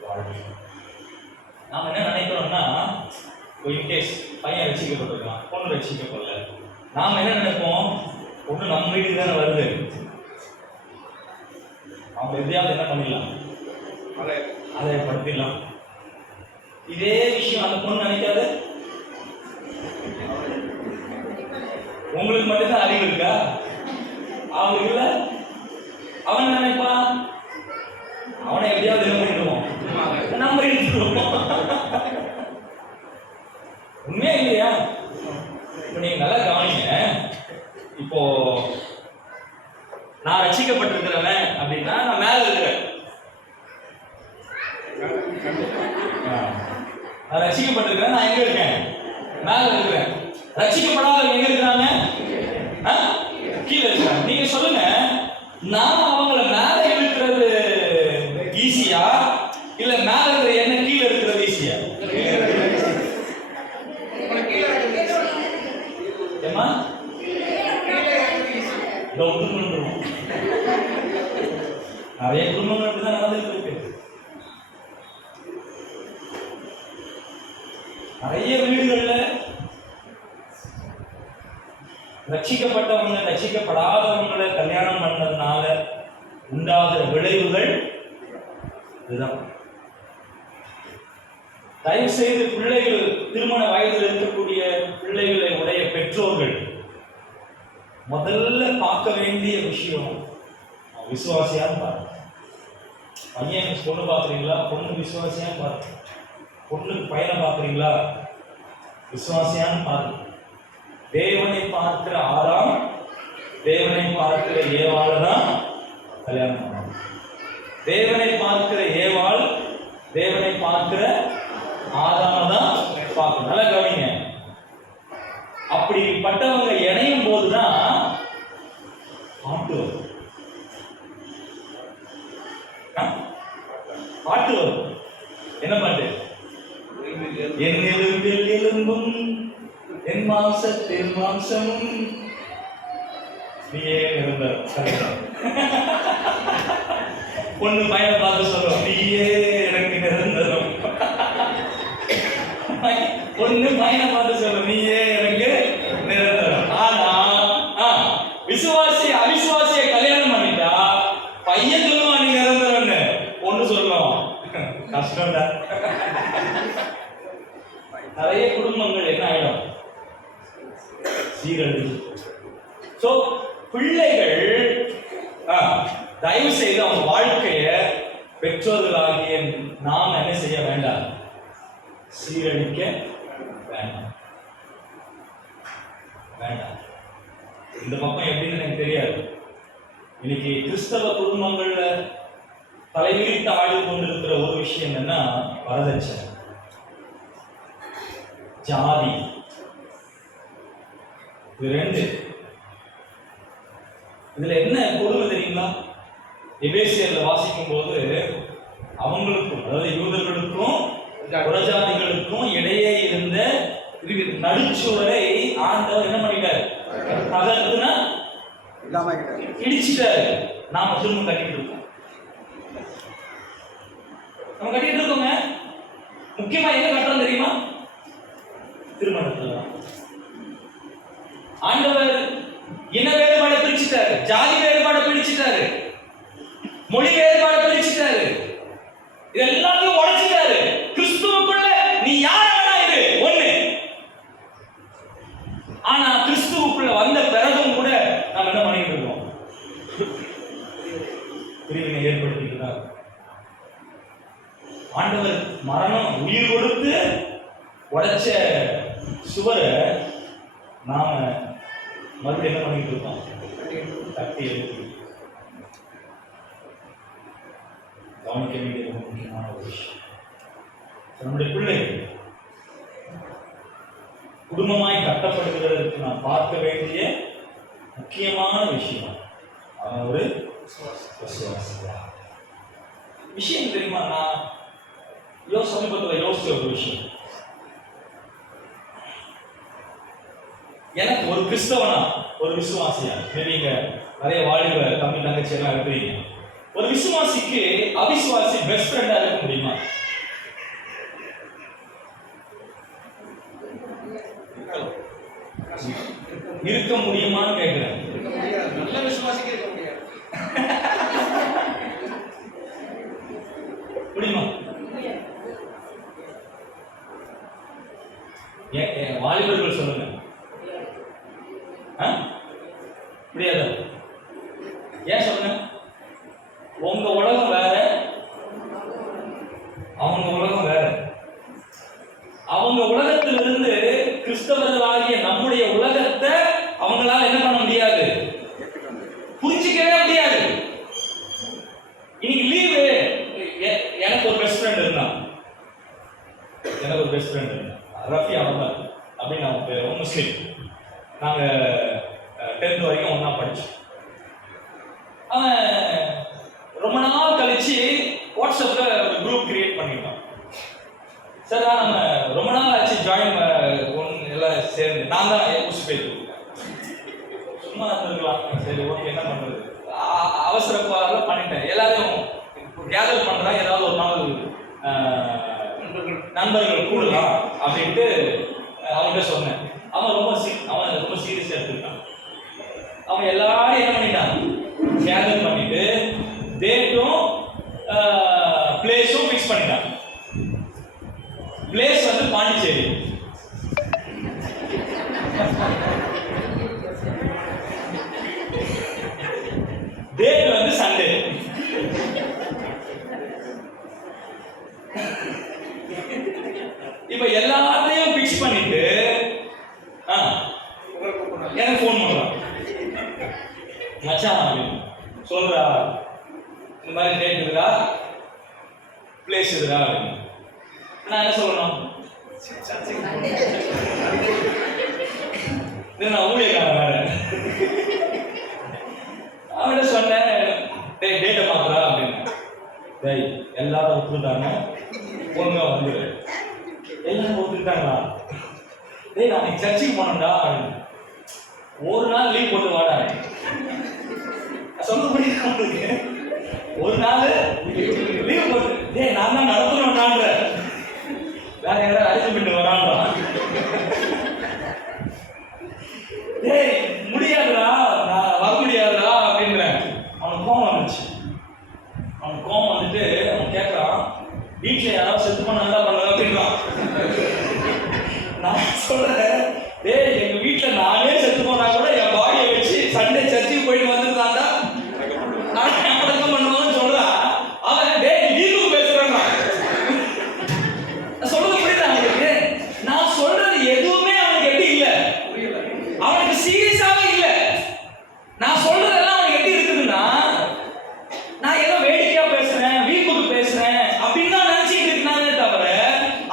வாழ்க்கை. நாம என்ன நினைக்கிறோம்னா, இன்கேஸ் பையன் ரட்சிக்கப்பட்டிருக்கான், பொண்ணு ரட்சிக்கப்படல, நாம என்ன நினைப்போம்? பொண்ணு நம்ம வீட்டுக்கு தானே வருது, அவங்க எதையாவது என்ன பண்ணிடலாம், அதை படுத்திடலாம். இதே விஷயம் அந்த பொண்ணு நினைக்காது. உங்களுக்கு மட்டும்தான் அறிவு இருக்கா? அவங்களுக்கு இல்ல. அவன் நினைப்பான் அவனை எப்படியாவது என்ன பண்ணிடுவோம், நம்ம எடுத்துருவோம். உண்மையா இல்லையா? இப்ப நீங்க நல்லா கவனிங்க. இப்போ நான் ரட்சிக்கப்பட்டிருக்கிறவன் அப்படின்னா நான் மேல இருக்கிறேன். நான் ரட்சிக்கப்பட்டிருக்கிறேன், நான் எங்க இருக்கேன்? மேல இருக்கிறேன். ரட்சிக்கப்படாதவங்க எங்க இருக்கிறாங்க? கீழே இருக்கிறாங்க. நீங்க சொல்லுங்க, நான் அவங்கள மேல இருக்கிறது ஈஸியா இல்ல மேல இருக்கிற என்ன கீழே இருக்கிறது ஈஸியா? ஏமா நிறைய குடும்பங்கள் அப்படிதான் நடந்துட்டு இருக்கு. நிறைய வீடுகள்ல ரட்சிக்கப்பட்டவங்க ரட்சிக்கப்படாதவங்களை கல்யாணம் பண்ணதுனால உண்டாகிற விளைவுகள் இதுதான். தயவு செய்து பிள்ளைகள், திருமண வயதில் இருக்கக்கூடிய பிள்ளைகளை உடைய பெற்றோர்கள் முதல்ல பார்க்க வேண்டிய விஷயம் விசுவாசியான்னு பாருங்க. பையன் பொண்ணு பார்க்குறீங்களா? பொண்ணு விசுவாசியான்னு பாருங்க. பொண்ணுக்கு பையனை பார்க்குறீங்களா? விசுவாசியான்னு பாருங்க. தேவனை பார்க்கிற ஆதாம் தேவனை பார்க்கிற ஏவாள் தான் கல்யாணம் பண்ணாங்க. தேவனை பார்க்கிற ஏவாள் தேவனை பார்க்கிற ஆதாம தான் பார்க்கணும். நல்லா கவனிங்க. அப்படிப்பட்டவங்க இணையும் போதுதான் பாட்டு வரும். பாட்டு வரும். என்ன பாட்டு? என் எலும்பில் எலும்பும் என் மாம்சத்தில் மாம்சமும் நீயே நிரந்தரம். பொண்ணு பையனை பார்த்து சொல்லுவோம், நீயே எனக்கு நிரந்தரம். பொண்ணு பையனை பார்த்து சொல்லுவோம், நீயே எனக்கு நிரந்தரம். ஆனா விசுவாசி அவிசுவாசியை கல்யாணம் பண்ணிட்டா பையன் சொல்லுவான் நீ நிரந்தரம்னு, பொண்ணு சொல்லுவான் கஷ்டம்டா. நிறைய குடும்பங்கள் என்ன ஆயிடும், சீரழிஞ்சு. சோ பிள்ளைகள் தயவு செய்து அவங்க வாழ்க்கைய பெற்றோர்களாகிய நாம் என்ன செய்ய வேண்டாம், சீரழிக்க வேண்டாம். வேண்டாம். இந்த பக்கம் எப்படின்னு எனக்கு தெரியாது. இன்னைக்கு கிறிஸ்தவ குடும்பங்கள்ல தலைவிரித்து ஆடி கொண்டிருக்கிற ஒரு விஷயம் என்னன்னா வரதட்சணை, ஜாதி. இது ரெண்டு. இதுல என்ன கொடுமை தெரியுங்களா? எபேசியர்ல வாசிக்கும் போது அவங்களுக்கும், அதாவது யூதர்களுக்கும் புறஜாதிகளுக்கும் இடையே இருந்த நடுச்சுவரை ஆண்டவர் என்ன பண்ணிட்டார், தகர்த்துனா இடிச்சிட்டாரு. நாம திரும்ப கட்டிட்டு இருக்கோம். நம்ம கட்டிட்டு இருக்கோங்க. முக்கியமா என்ன கட்டுறோம் தெரியுமா? திருமணத்துல ஆண்டவர் இன வேறுபாடு பிரிச்சுட்டாரு, ஜாதி வேறுபாடு பிரிச்சுட்டாரு, மொழி வேறுபாடு பிரிச்சுட்டாரு, இது எல்லாத்தையும் உடைச்சிட்டாரு. கிறிஸ்துவுக்குள்ள நீ யார வேணா இரு ஒண்ணு. ஆனா கிறிஸ்துவுக்குள்ள வந்த பிறகும் கூட நாம் என்ன பண்ணிட்டு இருக்கோம், பிரிவினை ஏற்படுத்திக்கிறார். ஆண்டவர் மரணம் உயிர் கொடுத்து உடைச்ச சுவரை நாம மறுபடியும் என்ன பண்ணிட்டு இருக்கோம், தட்டி எழுதி. கவனிக்க வேண்டிய ஒரு முக்கியமான ஒரு விஷயம், நம்முடைய பிள்ளைகள் குடும்பமாய் கட்டப்படுகிறதற்கு நாம் பார்க்க வேண்டிய முக்கியமான விஷயம் அவன் ஒரு விசுவாசியா. விஷயம் தெரியுமா? நான் சமீபத்தில் யோசிச்ச ஒரு விஷயம். எனக்கு ஒரு கிறிஸ்தவனா, ஒரு விசுவாசியா, நீங்க நிறைய வாலிப தம்பி தங்கச்சி எல்லாம் இருக்கிறீங்க. ஒரு விசுவாசிக்கு அவிசுவாசி பெஸ்ட் ஃப்ரெண்டா இருக்க முடியுமா? இருக்க முடியுமான்னு கேட்கிறேன். நல்ல விசுவாசிக்க இருக்க முடியாது. முடியுமா? வாலிபர்கள் சொல்லுங்க. முடியாது. ஏன் சொல்லுங்க? உங்க உலகம் வேற, அவங்க உலகம் வேற. அவங்க உலகத்திலிருந்து கிறிஸ்தவர்களாகிய நம்முடைய உலகத்தை அவங்களால என்ன பண்ண முடியாது, புரிஞ்சிக்கவே முடியாது. இன்னைக்கு லீவு, எனக்கு ஒரு பெஸ்ட் ஃப்ரெண்ட் இருந்தான். எனக்கு ஒரு பெஸ்ட் ஃப்ரெண்ட் இருந்தான், ரஃபி அஹமத் அப்படின்னு அவன் பேர். முஸ்லீம். நாங்கள் 10th வரைக்கும் ஒன்றா படித்தோம். அவன் ரொம்ப நாள் கழிச்சு வாட்ஸ்அப்பில் ஒரு குரூப் கிரியேட் பண்ணிட்டான். சார் நம்ம ரொம்ப நாள் ஆச்சு ஜாயின் ஒன்று எல்லாம் சேர்ந்து. நான் தான் ஊசி போய் கொடுத்தேன். சும்மா இருந்திருக்கலாம். சரி ஓகே, என்ன பண்ணுறது, அவசரப்பாக பண்ணிட்டேன். எல்லாரையும் கேதர் பண்ணுறான். ஏதாவது ஒரு நாள் நண்பர்கள் கூடலாம் அப்படின்ட்டு அவன்கிட்ட சொன்னேன். அவன் ரொம்ப சீரியஸாக எடுத்துக்கிட்டான். அவன் எல்லாரும் என்ன பண்ணிட்டான், கேதர் பண்ணிட்டு டேட்டும் பிளேஸும் ஃபிக்ஸ் பண்ணிட்டான். பிளேஸ் வந்து பாண்டிச்சேரி. டேட் வந்து சண்டே. இப்ப எல்லாத்தையும் ஃபிக்ஸ் பண்ணிட்டு எனக்கு ஃபோன் பண்றான். மச்சான் சொல்றா, இந்த மாதிரி டேட் இருக்குதா, பிளேஸ் இருக்குதா. நான் என்ன சொல்லணும், நான் ஊழியக்காரன் வேற. அவன்கிட்ட சொன்னேன், டேட்டை மாத்துறா அப்படின்னு. டேய் எல்லாரும் ஒத்துக்கிட்டாங்க, ஒழுங்கா வந்துடு. எல்லாரும் ஒத்துக்கிட்டாங்களா? டேய் நான் சர்ச்சுக்கு போனேன்டா. ஒரு நாள் லீவ் போட்டு வாடா. ஒரு நாள் லீவ் போட்டு டேய் நான் தான் நடத்தணும்டான்ற வேற யாராவது அழைச்சு விட்டு வரான்றான். டேய் முடியாதுடா நான் வர முடியாதுடா அப்படின்றேன். அவனுக்கு கோவம் வந்துச்சு. அவனுக்கு கோவம் வந்துட்டு அவன் கேட்கறான், வீட்டில் யாராவது செத்து பண்ண நல்லா பண்ணலாம் அப்படின்றான். நான் சொல்றேன், டேய் எங்க வீட்டில் நானே செத்து போனா கூட என் பாடியை வச்சு சண்டே சர்ச்சுக்கு போயிட்டு வந்துருந்தாண்டா அடக்கம் பண்ணுவான்னு சொல்றான். அவன் டேய் நீங்க பேசுறான். சொல்றது புரியுதா அவனுக்கு? நான் சொல்றது எதுவுமே அவனுக்கு எப்படி இல்ல, அவனுக்கு சீரியஸாவே இல்ல. நான் சொல்றதெல்லாம் அவனுக்கு எப்படி இருக்குதுன்னா, நான் ஏதோ வேடிக்கையா பேசுறேன், வீம்புக்கு பேசுறேன் அப்படின்னு தான் நினைச்சிட்டு இருக்கானே தவிர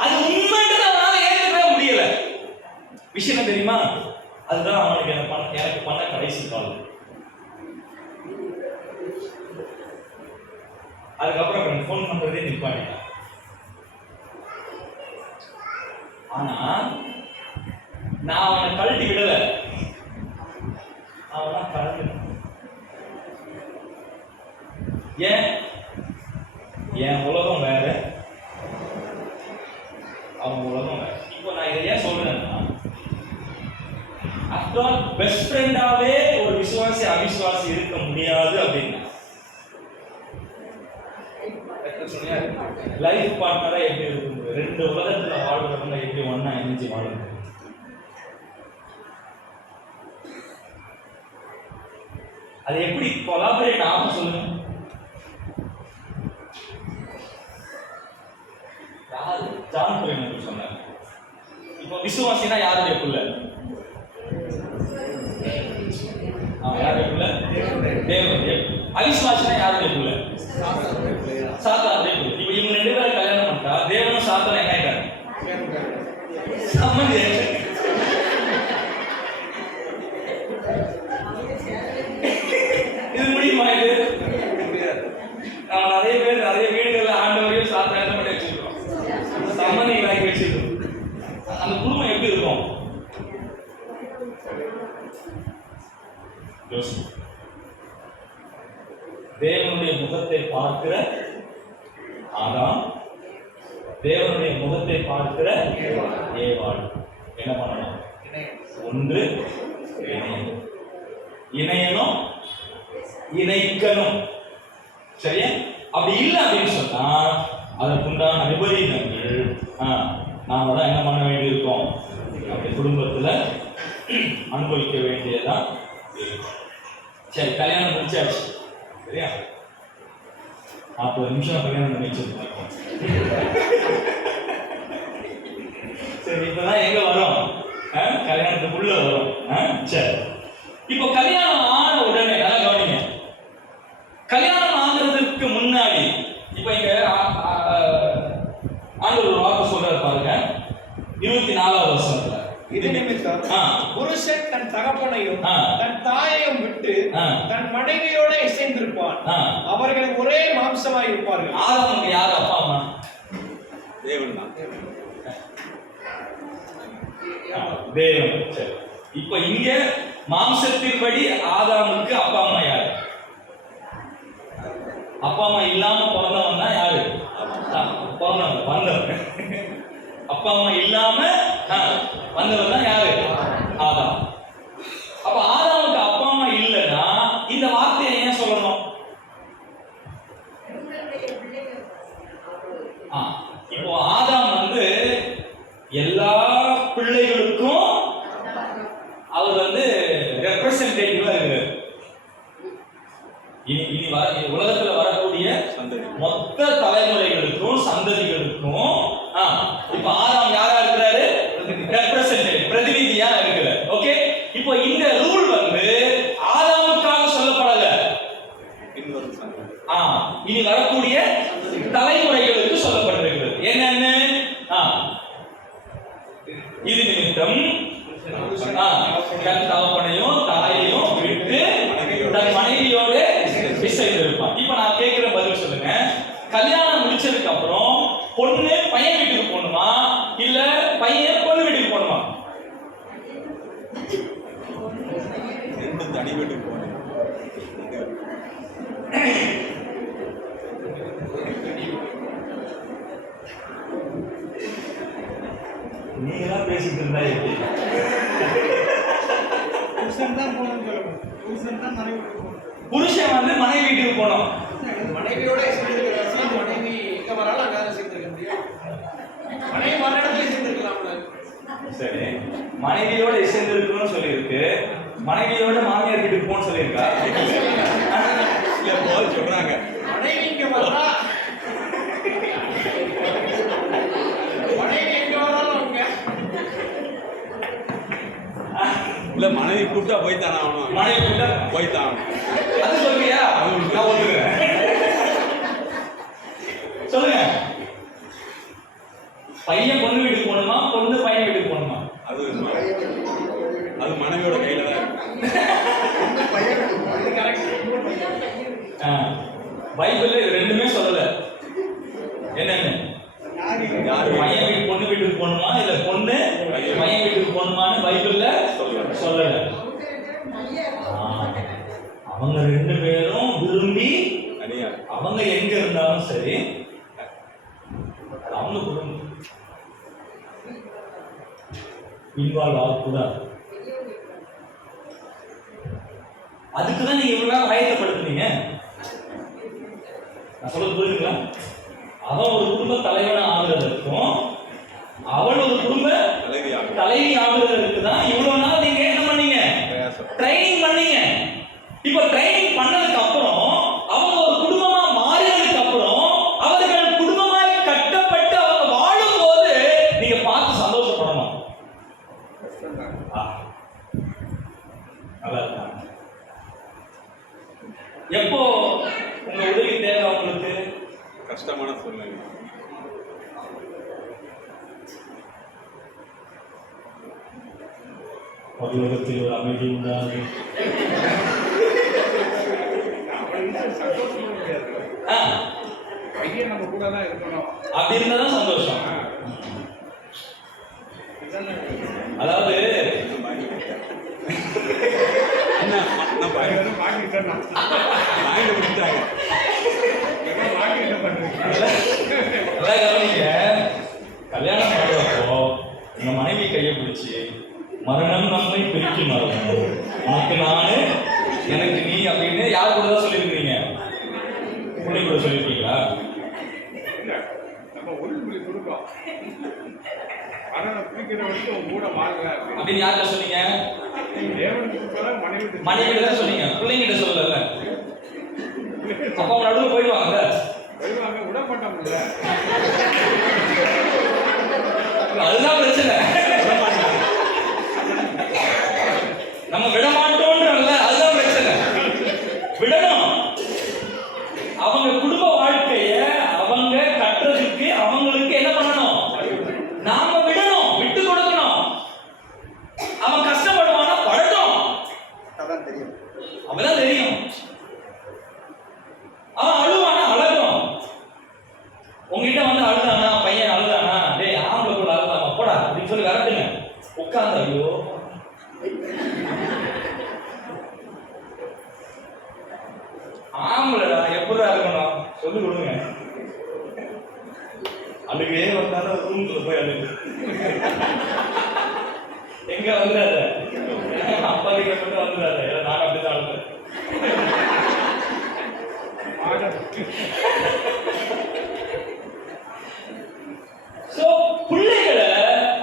அது உண்மைன்றது அவனால ஏற்கவே முடியல. விஷயம் தெரியுமா? அதுதான் அவனுக்கு எனக்கு பண்ண கடைசி காலம். அதுக்கப்புறம் எனக்கு ஃபோன் பண்றதே நிப்பாட்டிட்டான். ஆனா நான் அவனை கழட்டி விடல, அவனா கழட்டு. ஏன்? என் உலகம் வேற, அவன் உலகம் வேற. இப்போ நான் இதை ஏன் சொல்றேன்னா, ஆஃப்டர் பெஸ்ட் ஃப்ரெண்டாவே ஒரு விசுவாசி அவிசுவாசி இருக்க முடியாது அப்படின்னா, லைஃப் பார்ட்னரா எப்படி இருக்கும்? ரெண்டு உலகத்துல வாழ்றவங்க எப்படி ஒண்ணா இணைஞ்சு வாழும்? அது எப்படி கொலாபரேட் ஆகும் சொல்லுங்க? யாரு ஜான் பிரெனர் சொன்னார். இப்போ விசுவாசினா யாருடைய புள்ள? யாருடைய புள்ள? தேவனுடைய. அவிசுவாசினா யாருடைய புள்ள? சாத்தானுடைய புள்ள. இப்போ இவங்க ரெண்டு பேரும் கல்யாணம் பண்ணிட்டா தேவனும் சாத்தானும் என்ன ஆயிட்டாங்க? சம்மந்தி. இது முடியுமா? இது நிறைய பேர் நிறைய வீடுகள்ல ஆண்டவரையும் சாத்தான பண்ணி வச்சிருக்கோம், சம்மந்திகளாக்கி வச்சிருக்கோம். அந்த குடும்பம் எப்படி இருக்கும்? தேவனுடைய முகத்தை பார்க்கிற ஆதாம், தேவனுடைய முகத்தை பார்க்கிற ஏவாள் என்ன பண்ணணும்? ஒன்று இணையணும், இணையணும், இணைக்கணும். சரியா? அப்படி இல்லை அப்படின்னு சொன்னா அதற்குண்டான விபரீதங்கள் நாம தான் என்ன பண்ண வேண்டியிருக்கோம்? அப்படி குடும்பத்துல அனுபவிக்க வேண்டியதான். சரி, கல்யாணம் முடிச்சாச்சு. சரியா? 40 நிமிஷம் கல்யாணம் பண்ணி வச்சிருக்கோம். சரி, இப்பதான் எங்க வரும்? கல்யாணத்துக்குள்ள வரும். சரி, இப்போ கல்யாணம் ஆன உடனே நல்லா கவனிங்க. கல்யாணம் ஆகுறதுக்கு முன்னாடி இப்ப இங்க ஆண்டவர் ஒரு வார்த்தை சொல்றாரு பாருங்க, 24வது வசனத்துல. இது நிமித்தம் புருஷன் தன் தகப்பனையும் தன் தாயையும் விட்டு தன் மனைவியோட இசைந்திருப்பான், அவர்கள் ஒரே மாம்சமாய் இருப்பார்கள். ஆதாமுக்கு யார் அப்பா அம்மா? தேவன் தான். தேவன். சரி, இப்ப இங்க மாம்சத்தின்படி ஆதாமுக்கு அப்பா அம்மா யாரு? அப்பா அம்மா இல்லாம பிறந்தவன் தான் யாரு? பிறந்தவன், வந்தவன். அப்பா அம்மா இல்லாம வந்தவன் தான் யாரு? ஆதாம். அப்ப ஆதாமுக்கு அப்பா அம்மா இல்லைன்னா இந்த வார்த்தையை ஏன் சொல்லணும்? இப்போ ஆதாம் வந்து எல்லா பிள்ளைகளுக்கும் அவர் வந்து ரெப்ரசன்டேட்டிவா இருக்காரு. இனி உலகத்துல வரக்கூடிய மொத்த தலைமுறைகளுக்கும் சந்ததிகளுக்கும் இப்ப ஆதாம் யாரா இருக்கிறாரு? ரெப்ரசன்டேட்டிவ், பிரதிநிதியா இருக்கிறார். ஓகே, இப்போ இந்த ரூல் வந்து ஆதாமுக்காக சொல்லப்படல, இனி வரக்கூடிய தலைமுறைகளுக்கு சொல்லப்பட்டிருக்கிறது. என்னன்னு? இது நிமித்தம் தன் தகப்பனையும் தாயையும் விட்டு தன் மனைவியோட இசைந்திருப்பான். இப்ப நான் கேட்கிற பதில் சொல்லுங்க. கல்யாணம் முடிச்சதுக்கு அப்புறம் பொண்ணு பையன் வீட்டுக்கு போகணுமா, இல்ல பையன் பொண்ணு வீட்டுக்கு போகணுமா? தனி வீட்டுக்கு போகணும். பேசிட்டு இருந்தா எப்படி? புருஷன் வந்து மனைவி வீட்டுக்கு போனோம். மனைவியோட சேர்ந்து மனைவி எங்க வராலும் அங்க சேர்ந்துருக்க முடியும். மனைவி வர இடத்துல சேர்ந்துருக்கலாம்ல. சரி, மனைவியோட சேர்ந்து இருக்கணும்னு சொல்லியிருக்கு. மனைவியோட மாமியார் வீட்டுக்கு போன்னு சொல்லியிருக்கா? இல்ல போது சொல்றாங்க. மனைவி இங்க வரா, மனைவி எங்க வராலும் அங்க. இல்ல மனைவி கூப்பிட்டா போய் தானே ஆகணும். மனைவி கூப்பிட்டா போய் தான் ஆகணும். அது சொல்றியா? நான் ஒத்துக்கிறேன். சொல்லுங்க, பையன் பொண்ணு வீட்டுக்கு போகணுமா, பொண்ணு பையன் வீட்டுக்கு போகணுமா? அது மனைவியோட கையில தான் பைபிள்ல இது ரெண்டுமே சொல்லல. என்னன்னு? பையன் வீட்டு பொண்ணு வீட்டுக்கு போகணுமா, இல்ல பொண்ணு பையன் வீட்டுக்கு போகணுமான்னு பைபிள்ல சொல்லல. அவங்க ரெண்டு பேரும் விரும்பி அவங்க எங்க இருந்தாலும் சரி, அவங்க குடும்பம் இன்வால்வ் ஆகக்கூடாது. அதுக்குதான் நீங்க இவ்வளவு நேரம் ஆயத்தப்படுத்துனீங்க. நான் சொல்ல புரியுதுங்களா? அவன் ஒரு குடும்ப தலைவனா ஆகுறதுக்கும் அவள் ஒரு குடும்ப தலைவி ஆகுறதுக்கு தான் இவ்வளவு நாள் நீங்க என்ன பண்ணீங்க? ட்ரைனிங் பண்ணீங்க. இப்ப ட்ரைனிங் பண்ணதுக்கு அப்புறம் அவங்க ஒரு குடும்பமா மாறினதுக்கு அப்புறம் அவர்கள் குடும்பமாய் கட்டப்பட்டு அவங்க வாழும் போது நீங்க பார்த்து சந்தோஷப்படணும். நல்லா இருக்கா? எப்போ உங்க உதவி தேவை அவங்களுக்கு? கஷ்டமான சூழ்நிலை. உலகத்தில் ஒரு அமைதி உண்டாது. பையன் நம்ம கூட தான் இருக்கணும். அப்படி இருந்தாதான் சந்தோஷம். அதாவது கல்யாணம் பண்றப்போ உங்க மனைவி கையை பிடிச்சி மரணம் நம்மை பிரிக்கு மரணம், உனக்கு நானு எனக்கு நீ அப்படின்னு யார் கூட தான் சொல்லியிருக்கிறீங்க? புள்ளி கூட சொல்லியிருக்கீங்களா? நம்ம உறுதிமொழி கொடுப்போம். அப்படின்னு யார்கிட்ட சொன்னீங்க? மனைவி தான் சொன்னீங்க, பிள்ளைங்கிட்ட சொல்லல. அப்ப அவங்க நடுவில் போயிடுவாங்க. விட மாட்டோம்ல, அதுதான் பிரச்சனை. நம்ம விட மாட்டோம்ன்றல, அதுதான் பிரச்சனை. விடணும். அவங்க குடும்ப வாழ்க்கைய அவங்க கட்டுறதுக்கு அவங்களுக்கு என்ன பண்ணணும்? நாம விடணும், விட்டு கொடுக்கணும். அவன் கஷ்டப்படுவானா? படட்டும், அவதான் தெரியும். அவன் அழுவானா? அழகும். உங்ககிட்ட வந்து அழுதானா, பையன் அழுதானா, டேய் ஆம்பளை கூட அழுதாமா போடா அப்படின்னு சொல்லி விரட்டுங்க. உட்கார்ந்து ஐயோ ஆம்பளடா எப்படா இருக்கணும் சொல்லி கொடுங்க. அழுகே வந்தாலும் ரூம்ல போய் அழுகு. எங்க வந்துடாத, அப்பா கிட்ட மட்டும் வந்துடாத. நான் அப்படிதான் அழுகிறேன். பிள்ளைகளை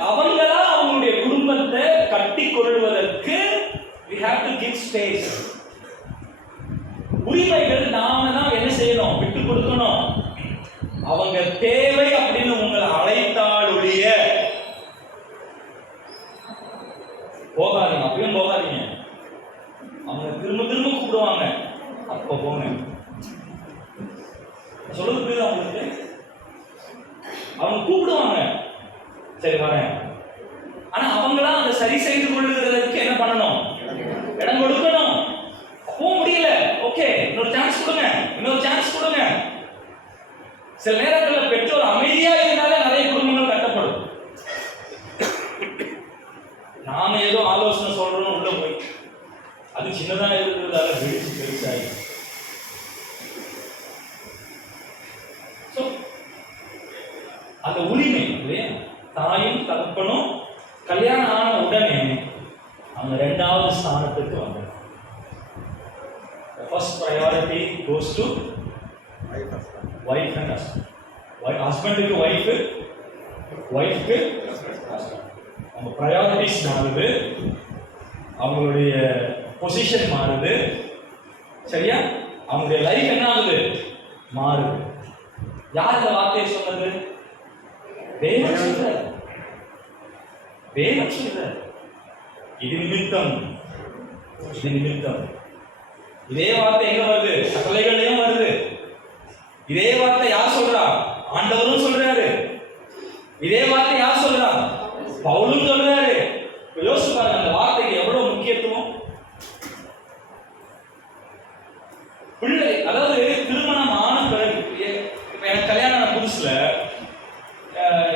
அவங்களா அவங்களுடைய குடும்பத்தை கட்டி கொள்வதற்கு we have to give space. உரிமைகள் நாம தான் என்ன செய்யணும்? விட்டு கொடுக்கணும். அவங்க தேவை அப்படின்னு உங்களை அழைத்தாலுடைய போகாதீங்க, அப்பயும் போகாதீங்க. அவங்க திரும்ப திரும்ப கூப்பிடுவாங்க, அப்ப போங்க. சொல்றது புரியுதா உங்களுக்கு? அவங்க கூப்பிடுவாங்க, சரி வரேன். ஆனா அவங்களா அதை சரி செய்து கொள்ளுகிறதுக்கு என்ன பண்ணணும்? இடம் கொடுக்கணும். போக முடியல, ஓகே இன்னொரு சான்ஸ் கொடுங்க, இன்னொரு சான்ஸ் கொடுங்க. சில நேரங்களில் பெற்றோர் அமைதியா இருந்தாலே நிறைய குடும்பங்கள் கட்டப்படும். நாம ஏதோ ஆலோசனை சொல்றோம் உள்ள போய் அது சின்னதா இருக்கிறதால வெடிச்சு பெருசாகி. அந்த உரிமை இல்லையா? தாயும் தகப்பனும் first priority goes to wife and husband. ஹஸ்பண்டுக்கு ஒய்ஃபு, ஒய்ஃப்க்கு ஹஸ்பண்ட். அவங்க ப்ரையாரிட்டிஸ் மாறுது, அவங்களுடைய பொசிஷன் மாறுது, சரியா? அவங்களுடைய லைஃப் என்ன ஆகுது? மாறுது. யார் இந்த வார்த்தையை சொன்னது? தேவன் சொல்றார். தேவன் சொல்றார். இது நிமித்தம், இது நிமித்தம். இதே வார்த்தை எங்க வருது? கட்டளைகளையும் வருது. இதே வார்த்தை யார் சொல்றா? ஆண்டவரும் சொல்றாரு. இதே வார்த்தை யார் சொல்றா? பவுலும் சொல்றாரு. யோசிச்சு பாருங்க அந்த வார்த்தைக்கு எவ்வளவு முக்கியத்துவம். பிள்ளை, அதாவது திருமணம் ஆன பிறகு, எனக்கு கல்யாணம் ஆன புதுசுல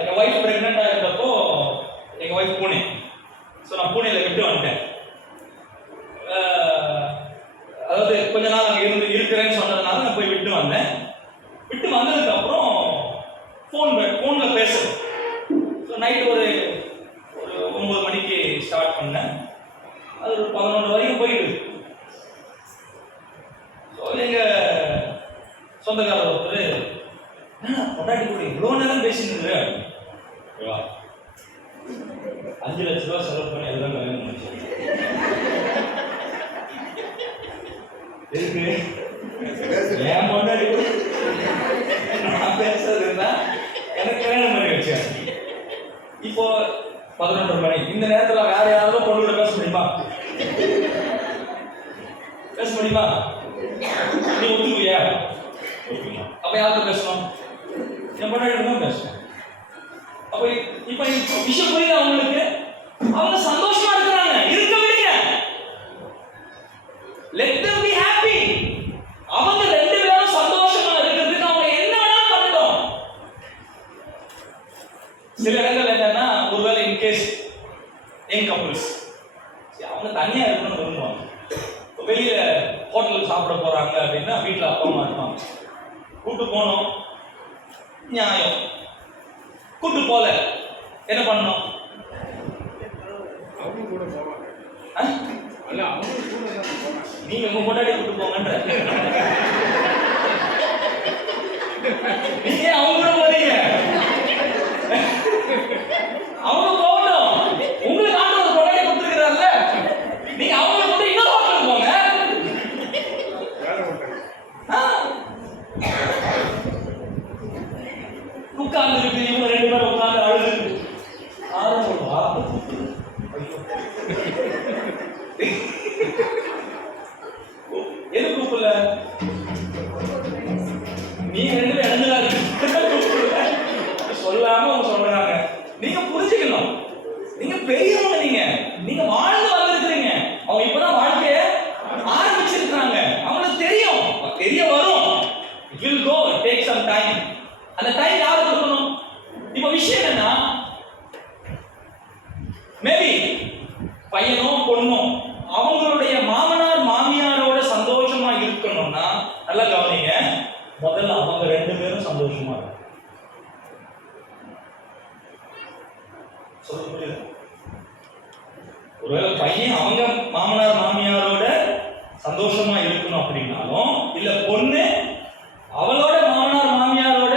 என் ஒய்ஃப் பிரெக்னெண்டா இருந்தப்போ, எங்க ஒய்ஃப் பூனே, ஸோ நான் பூனேல விட்டு வந்துட்டேன். அதாவது கொஞ்ச நாள் அங்கே இருக்கிறேன்னு சொன்னதுனால நான் போய் விட்டு வந்தேன். விட்டு வந்ததுக்கு அப்புறம் ஃபோனில் பேசுறேன். ஸோ நைட்டு ஒரு 9 மணிக்கு ஸ்டார்ட் பண்ணேன். அது ஒரு 11 வரைக்கும் போயிட்டு. ஸோ எங்கள் சொந்தக்காரர் ஒருத்தர், பொண்டாட்டி கூட இவ்வளோ நேரம் பேசினது, 5 லட்ச ரூபா செலவு பண்ணி அதுதான் கல்யாணம் பண்ணிச்சு. எதுக்கு? என் பொண்டாட்டி கூட நான் பேசுறதுன்னா எனக்கு கல்யாணம் பண்ணி வச்சேன். இப்போ 11 மணி. இந்த நேரத்தில் வேற யாராவது பொண்ணு கூட பேச முடியுமா? பேச முடியுமா? நீ ஒத்துக்குவியா? அப்ப யாருக்கு பேசணும்? என் பொண்டாட்டி தான் பேசணும். அப்ப இப்ப விஷயம் புரியுது அவங்களுக்கு. அவங்க சந்தோஷமா இருக்கிறாங்க, இருக்க விடுங்க. Let them be happy. அவங்க 2 பேரும் சந்தோஷமா இருக்கிறதுக்கு அவங்க என்ன வேணாலும் பண்ணட்டும். சில இடங்கள் என்னன்னா, ஒருவேளை இன்கேஸ் என் கப்புள்ஸ் அவங்க தனியா இருக்கணும்னு விரும்புவாங்க. வெளியில ஹோட்டலுக்கு சாப்பிட போறாங்க அப்படின்னா வீட்டில் அப்பா அம்மா இருப்பாங்க. கூட்டு போனோம், நியாயம். கூட்டு போல என்ன பண்ணணும்? நீங்க உங்க முன்னாடி கூட்டு போங்கன்ற, நீங்க அவங்க போறீங்க, அவங்க போகணும். உங்களுக்கு ஆண்டவர் முன்னாடி கொடுத்துருக்கிறார்ல, நீங்க அவங்க கூட இன்னொரு ஹோட்டலுக்கு போங்க. உட்கார்ந்து இருக்கு, இவங்க 2 பேரும் உட்கார்ந்து அழுது எது கூப்பிடல? நீங்க 2 பேரும் இறந்துடாது சொல்லாம அவங்க சொல்றாங்க. நீங்க புரிஞ்சுக்கணும், நீங்க பெரியவங்க, நீங்க வாழ்ந்து வந்திருக்கிறீங்க. அவங்க இப்பதான் வாழ்க்கைய ஆரம்பிச்சிருக்காங்க. அவங்களுக்கு தெரியும், தெரிய வரும். It will go, take some time. அந்த டைம் யாரு கொடுக்கணும்? இப்ப விஷயம் என்னன்னா, மேபி பையனோ பொண்ணோ அவங்களுடைய மாமனார் மாமியாரோட சந்தோஷமா இருக்கணும்னா, நல்லா கவனிங்க, முதல்ல அவங்க 2 பேரும் சந்தோஷமா இருக்கும். சொல்ல புரியுது? ஒருவேளை பையன் அவங்க மாமனார் மாமியாரோட சந்தோஷமா இருக்கணும் அப்படின்னாலும், இல்ல பொண்ணு அவளோட மாமனார் மாமியாரோட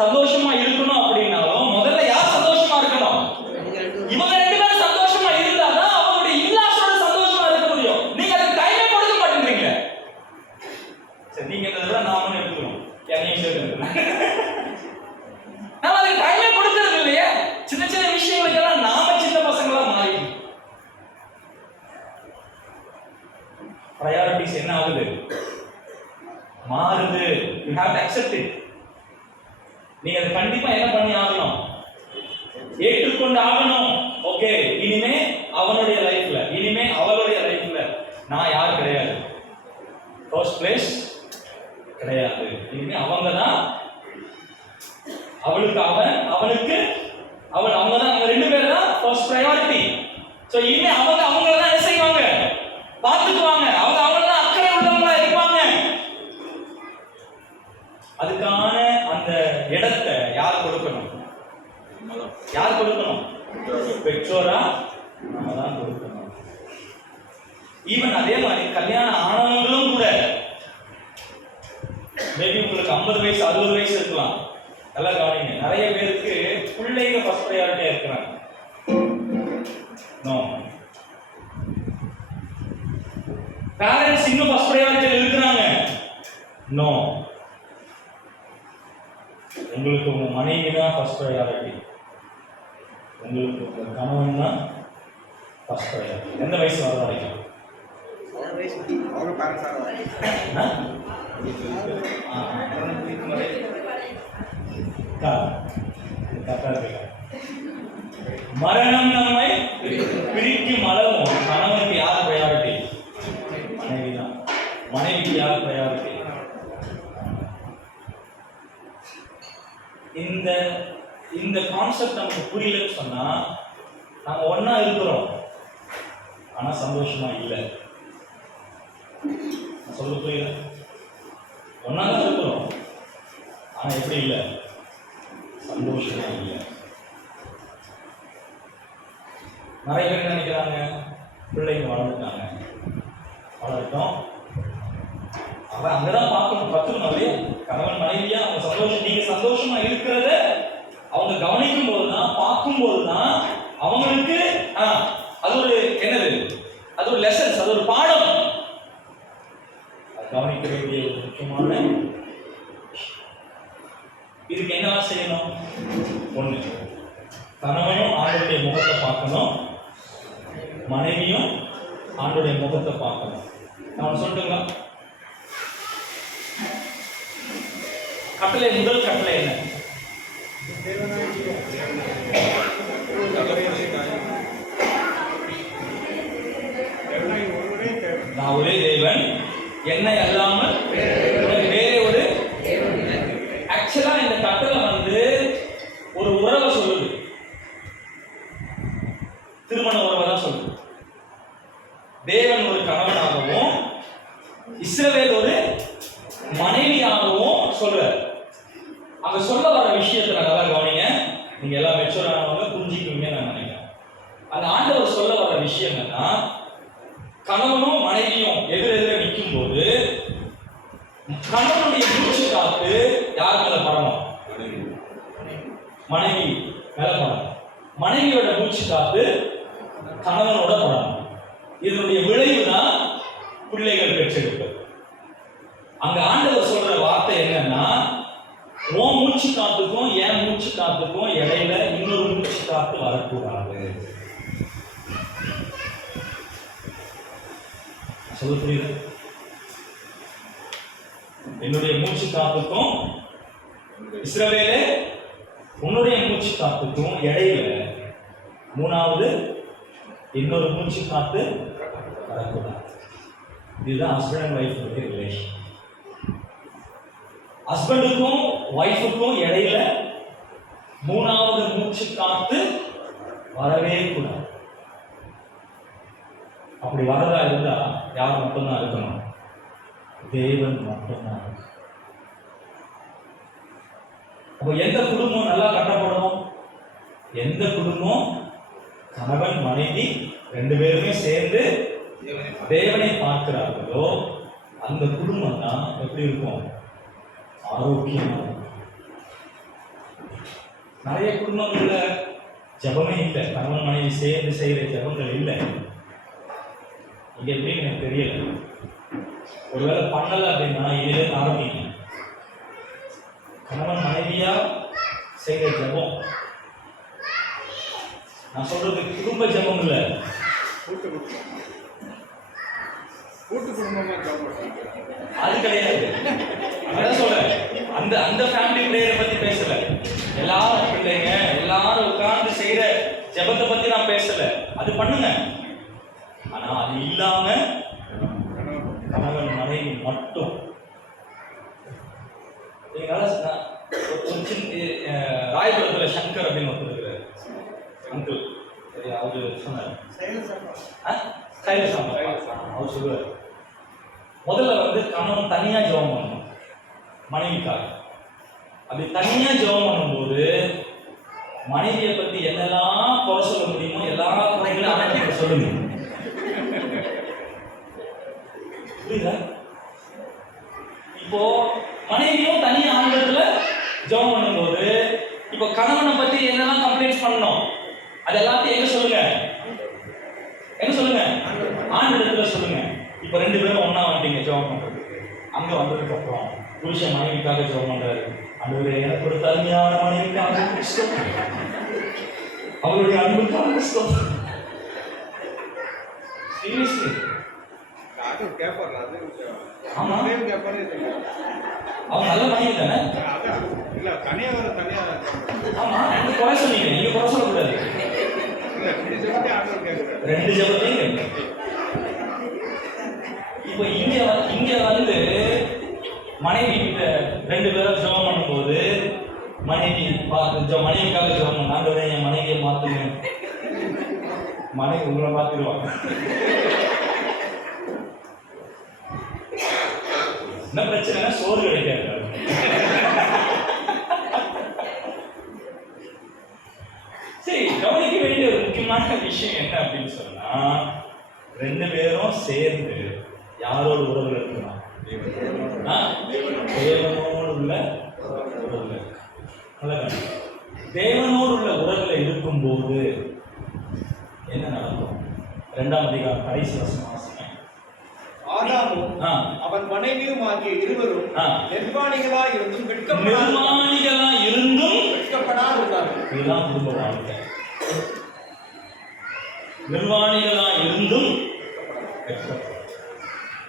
சந்தோஷமா இருக்கணும் அப்படின்னாலும், முதல்ல யார் சந்தோஷமா இருக்கணும்? இவங்க 2 பேரும் சந்தோஷமா இருந்தாதான் அவங்களுடைய இல்லாசோட சந்தோஷமா இருக்க முடியும். நீங்க அதுக்கு டைமே கொடுக்க மாட்டேங்கிறீங்க. சரி, நீங்க இதெல்லாம் நாம எடுத்துக்கணும், என்னையும் சேர்த்து. நாம அதுக்கு டைமே கொடுக்கறது இல்லையே. சின்ன சின்ன விஷயங்களுக்கெல்லாம் நாம சின்ன பசங்களா மாறி priorities என்ன ஆகுது? மாறுது. You have to accept it. நீங்க அது கண்டிப்பா என்ன பண்ணி ஆகணும்? ஏற்றுக்கொண்டு ஆகணும். ஓகே, இனிமே அவனுடைய லைஃப்ல, இனிமே அவளுடைய லைஃப்ல நான் யார் கிடையாது, ஃபர்ஸ்ட் பிளேஸ் கிடையாது. இனிமே அவங்க தான் அவளுக்கு அவன், அவனுக்கு அவள், அவங்க தான், அவங்க 2 பேரும் தான் ஃபர்ஸ்ட் ப்ரையாரிட்டி. ஸோ இனிமே அவங்க அவங்கள தான் என்ன செய்வாங்க? பார்த்துக்குவாங்க. அவங்க அவங்கள தான் அக்கறை உள்ளவங்களா இருப்பாங்க. அதுக்கான அந்த இடத்தை யார் கொடுக்கணும்? யார் கொடுக்கணும்? பெற்றோரா நம்ம தான் கொடுக்கணும். ஈவன் அதே மாதிரி கல்யாணம் ஆனவங்களும் கூட மேபி உங்களுக்கு 50 வயசு 60 வயசு இருக்கலாம். நல்லா கவனிங்க, நிறைய பேருக்கு பிள்ளைங்க ஃபர்ஸ்ட் ப்ரையாரிட்டியா இருக்கிறாங்க. நோ, பேரண்ட்ஸ் இன்னும் ஃபர்ஸ்ட் ப்ரையாரிட்டியா இருக்கிறாங்க. நோ, உங்களுக்கு உங்க மனைவி தான் ஃபர்ஸ்ட் ப்ரையாரிட்டி, உங்களுக்கு உங்க கணவன் தான் ஃபர்ஸ்ட் ப்ரையாரிட்டி. எந்த வயசு வர வரைக்கும்? மரணம் நம்மை பிரிக்கும் அளவும் கணவனுக்கு யார் ப்ரையாரிட்டி? மனைவி தான். மனைவிக்கு யார் ப்ரையாரிட்டி? இந்த கான்செப்ட் நமக்கு புரியலன்னு சொன்னா நாம ஒண்ணா இருக்கிறோம் ஆனா சந்தோஷமா இல்லை. சொல்ல புரியல? ஒன்னா தான் இருக்கிறோம் ஆனா எப்படி இல்லை? சந்தோஷமா இல்லை. நிறைய பேர் நினைக்கிறாங்க பிள்ளைங்க வளர்ந்துட்டாங்க, வளர்த்தோம், அவன் அங்கதான் பார்க்கணும், கத்துக்கணும் இல்லையா? கணவன் மனைவியா அவங்க சந்தோஷம், நீங்க சந்தோஷமா இருக்கிறத அவங்க கவனிக்கும் போதுதான், பார்க்கும் போதுதான் அவங்களுக்கு அது ஒரு என்னது, அது ஒரு லெசன்ஸ், அது ஒரு பாடம். கவனிக்க வேண்டிய ஒரு முக்கியமான இதுக்கு என்ன செய்யணும்? ஒண்ணு, கணவனும் ஆண்டுடைய முகத்தை பார்க்கணும், மனைவியும் ஆண்டுடைய முகத்தை பார்க்கணும். நான் சொல்லிட்டுங்களா? கட்டளை, முதல் கட்டளை என்ன? நான் ஒரே தேவன், என்னை அல்லாமல் வேற ஒரு. ஆக்சுவலா இந்த கட்டளை ஒரு உறவை சொல்லுது, திருமண உறவை தான் சொல்லுது. தேவன் ஒரு கணவனாகவும் இஸ்ரவேல் ஒரு மனைவியாகவும் சொல்றார். அங்க சொல்ல வர விஷயத்தை நல்லா கவனிங்க, நீங்க எல்லாம் மெச்சூர் ஆனவங்க புரிஞ்சுக்குவீங்க நான் நினைக்கிறேன். அந்த ஆண்டவர் சொல்ல வர விஷயம் என்னன்னா, கணவனும் மனைவியும் எதிரெதிர நிற்கும் போது கணவனுடைய மூச்சு காத்து யார் மேல படணும்? மனைவி மேல படணும். மனைவியோட மூச்சு காத்து கணவனோட படணும். இதனுடைய விளைவு தான் பிள்ளைகள் பெற்றெடுப்பது. அங்க ஆண்டவர் சொல்ற வார்த்தை என்னன்னா, உன் மூச்சு காத்துக்கும் என் மூச்சு காத்துக்கும் இடையில இன்னொரு மூச்சு காத்து வரக்கூடாது. சொல்ல புரியுது? என்னுடைய மூச்சு காத்துக்கும் இஸ்ரவேலே உன்னுடைய மூச்சு காத்துக்கும் இடையில மூணாவது இன்னொரு மூச்சு காத்து வரக்கூடாது. இதுதான் ஹஸ்பண்ட் அண்ட் ஒய்ஃப் ரிலேஷன். ஹஸ்பண்டுக்கும் ஒய்ஃபுக்கும் இடையில மூணாவது மூச்சு காத்து வரவே கூடாது. அப்படி வரதா இருந்தா யார் மட்டும்தான் இருக்கணும்? தேவன் மட்டும்தான். அப்போ எந்த குடும்பம் நல்லா கட்டப்படும்? எந்த குடும்பம் கணவன் மனைவி ரெண்டு பேருமே சேர்ந்து தேவனை பார்க்கிறார்களோ அந்த குடும்பம் தான் எப்படி இருக்கும்? ஆரோக்கியமா இருக்கும். நிறைய குடும்பங்கள்ல ஜபமே இல்லை, கணவன் மனைவி சேர்ந்து செய்கிற ஜபங்கள் இல்லை. இங்க எப்படின்னு எனக்கு தெரியல. ஒருவேளை பண்ணல அப்படின்னா இதிலே ஆரம்பிங்க. கணவன் மனைவியா செய்கிற ஜபம், நான் சொல்றது குடும்ப ஜபம் இல்ல, கூட்டு குடும்பமா அது கிடையாது. அதான் சொல்றேன், அந்த ஃபேமிலி பிரேயரை பத்தி பேசல. எல்லாரும் பிள்ளைங்க எல்லாரும் உட்கார்ந்து செய்யற ஜபத்தை பத்தி நான் பேசல. அது பண்ணுங்க, ஆனா அது இல்லாம கணவன் மனைவி மட்டும். ராயபுரத்துல சங்கர் அப்படின்னு ஒருத்தர் இருக்கிறார், அங்கிள். அவரு சொன்னார், அவர் சொல்லுவார், முதல்ல கணவன் தனியா ஜெபம் பண்ணணும் மனைவிக்காக. அப்படி தனியா ஜெபம் பண்ணும்போது மனைவியை பத்தி என்னெல்லாம் குறை சொல்ல முடியுமோ எல்லா குறைகளையும் அடக்கி சொல்லுங்க. புரியுதா? இப்போ மனைவியும் தனி ஆண்டத்துல ஜெபம் பண்ணும்போது இப்போ கணவனை பத்தி என்னெல்லாம் கம்ப்ளைண்ட்ஸ் பண்ணணும் அது எல்லாத்தையும் எங்க சொல்லுங்க, எங்க சொல்லுங்க, ஆண்டத்துல சொல்லுங்க. இப்போ 2 பேரும் ஒண்ணா வந்துட்டீங்க ஜெபம் பண்றது. அங்க வந்ததுக்கு அப்புறம் புருஷன் மனைவிக்காக ஜெபம் பண்றாரு. ஆண்டவரே எனக்கு ஒரு தனியான மனைவிக்காக ஸ்தோத்திரம், அவருடைய அன்புக்காக ஸ்தோத்திரம். சீரியஸ்லி யாரும் கேட்பாரு அது ஆமா. கேட்பாரு அவன் நல்ல மனைவி தானே? இல்ல தனியா வர தனியா ஆமா, நீங்க குறை சொன்னீங்க, நீங்க குறை சொல்லக்கூடாது. இல்ல 2 ஜெபத்தையும் ஆண்டவர் கேட்கிறாரு. 2 ஜெபத்தையும் இப்போ இங்க வந்து மனைவி கிட்ட 2 பேரும் ஜெபம் பண்ணும்போது மனைவி மனைவிக்காக ஜெபம் பண்ண, ஆண்டவரே என் மனைவியை மாத்துங்க, மனைவி உங்களை மாத்திடுவாங்க. என்ன பிரச்சனைனா சோறு கிடைக்காது. சரி, கவனிக்க வேண்டிய ஒரு முக்கியமான விஷயம் என்ன அப்படின்னு சொன்னா 2 பேரும் சேர்ந்து யாரோட உறவுல இருக்கலாம்? தேவனோடு உள்ள உறவுல. தேவனோடு உள்ள உறவுல இருக்கும்போது என்ன நடக்கும்? 2ஆம் அதிகாரம் கடைசி வசனம் வாசிங்க. ஆதாமும் அவன் மனைவியும் ஆகிய இருவரும் நிர்வாணிகளா இருந்தும் வெட்கப்படாதிருந்தார்கள். இதுதான் குடும்ப வாழ்க்கை. நிர்வாணிகளா இருந்தும்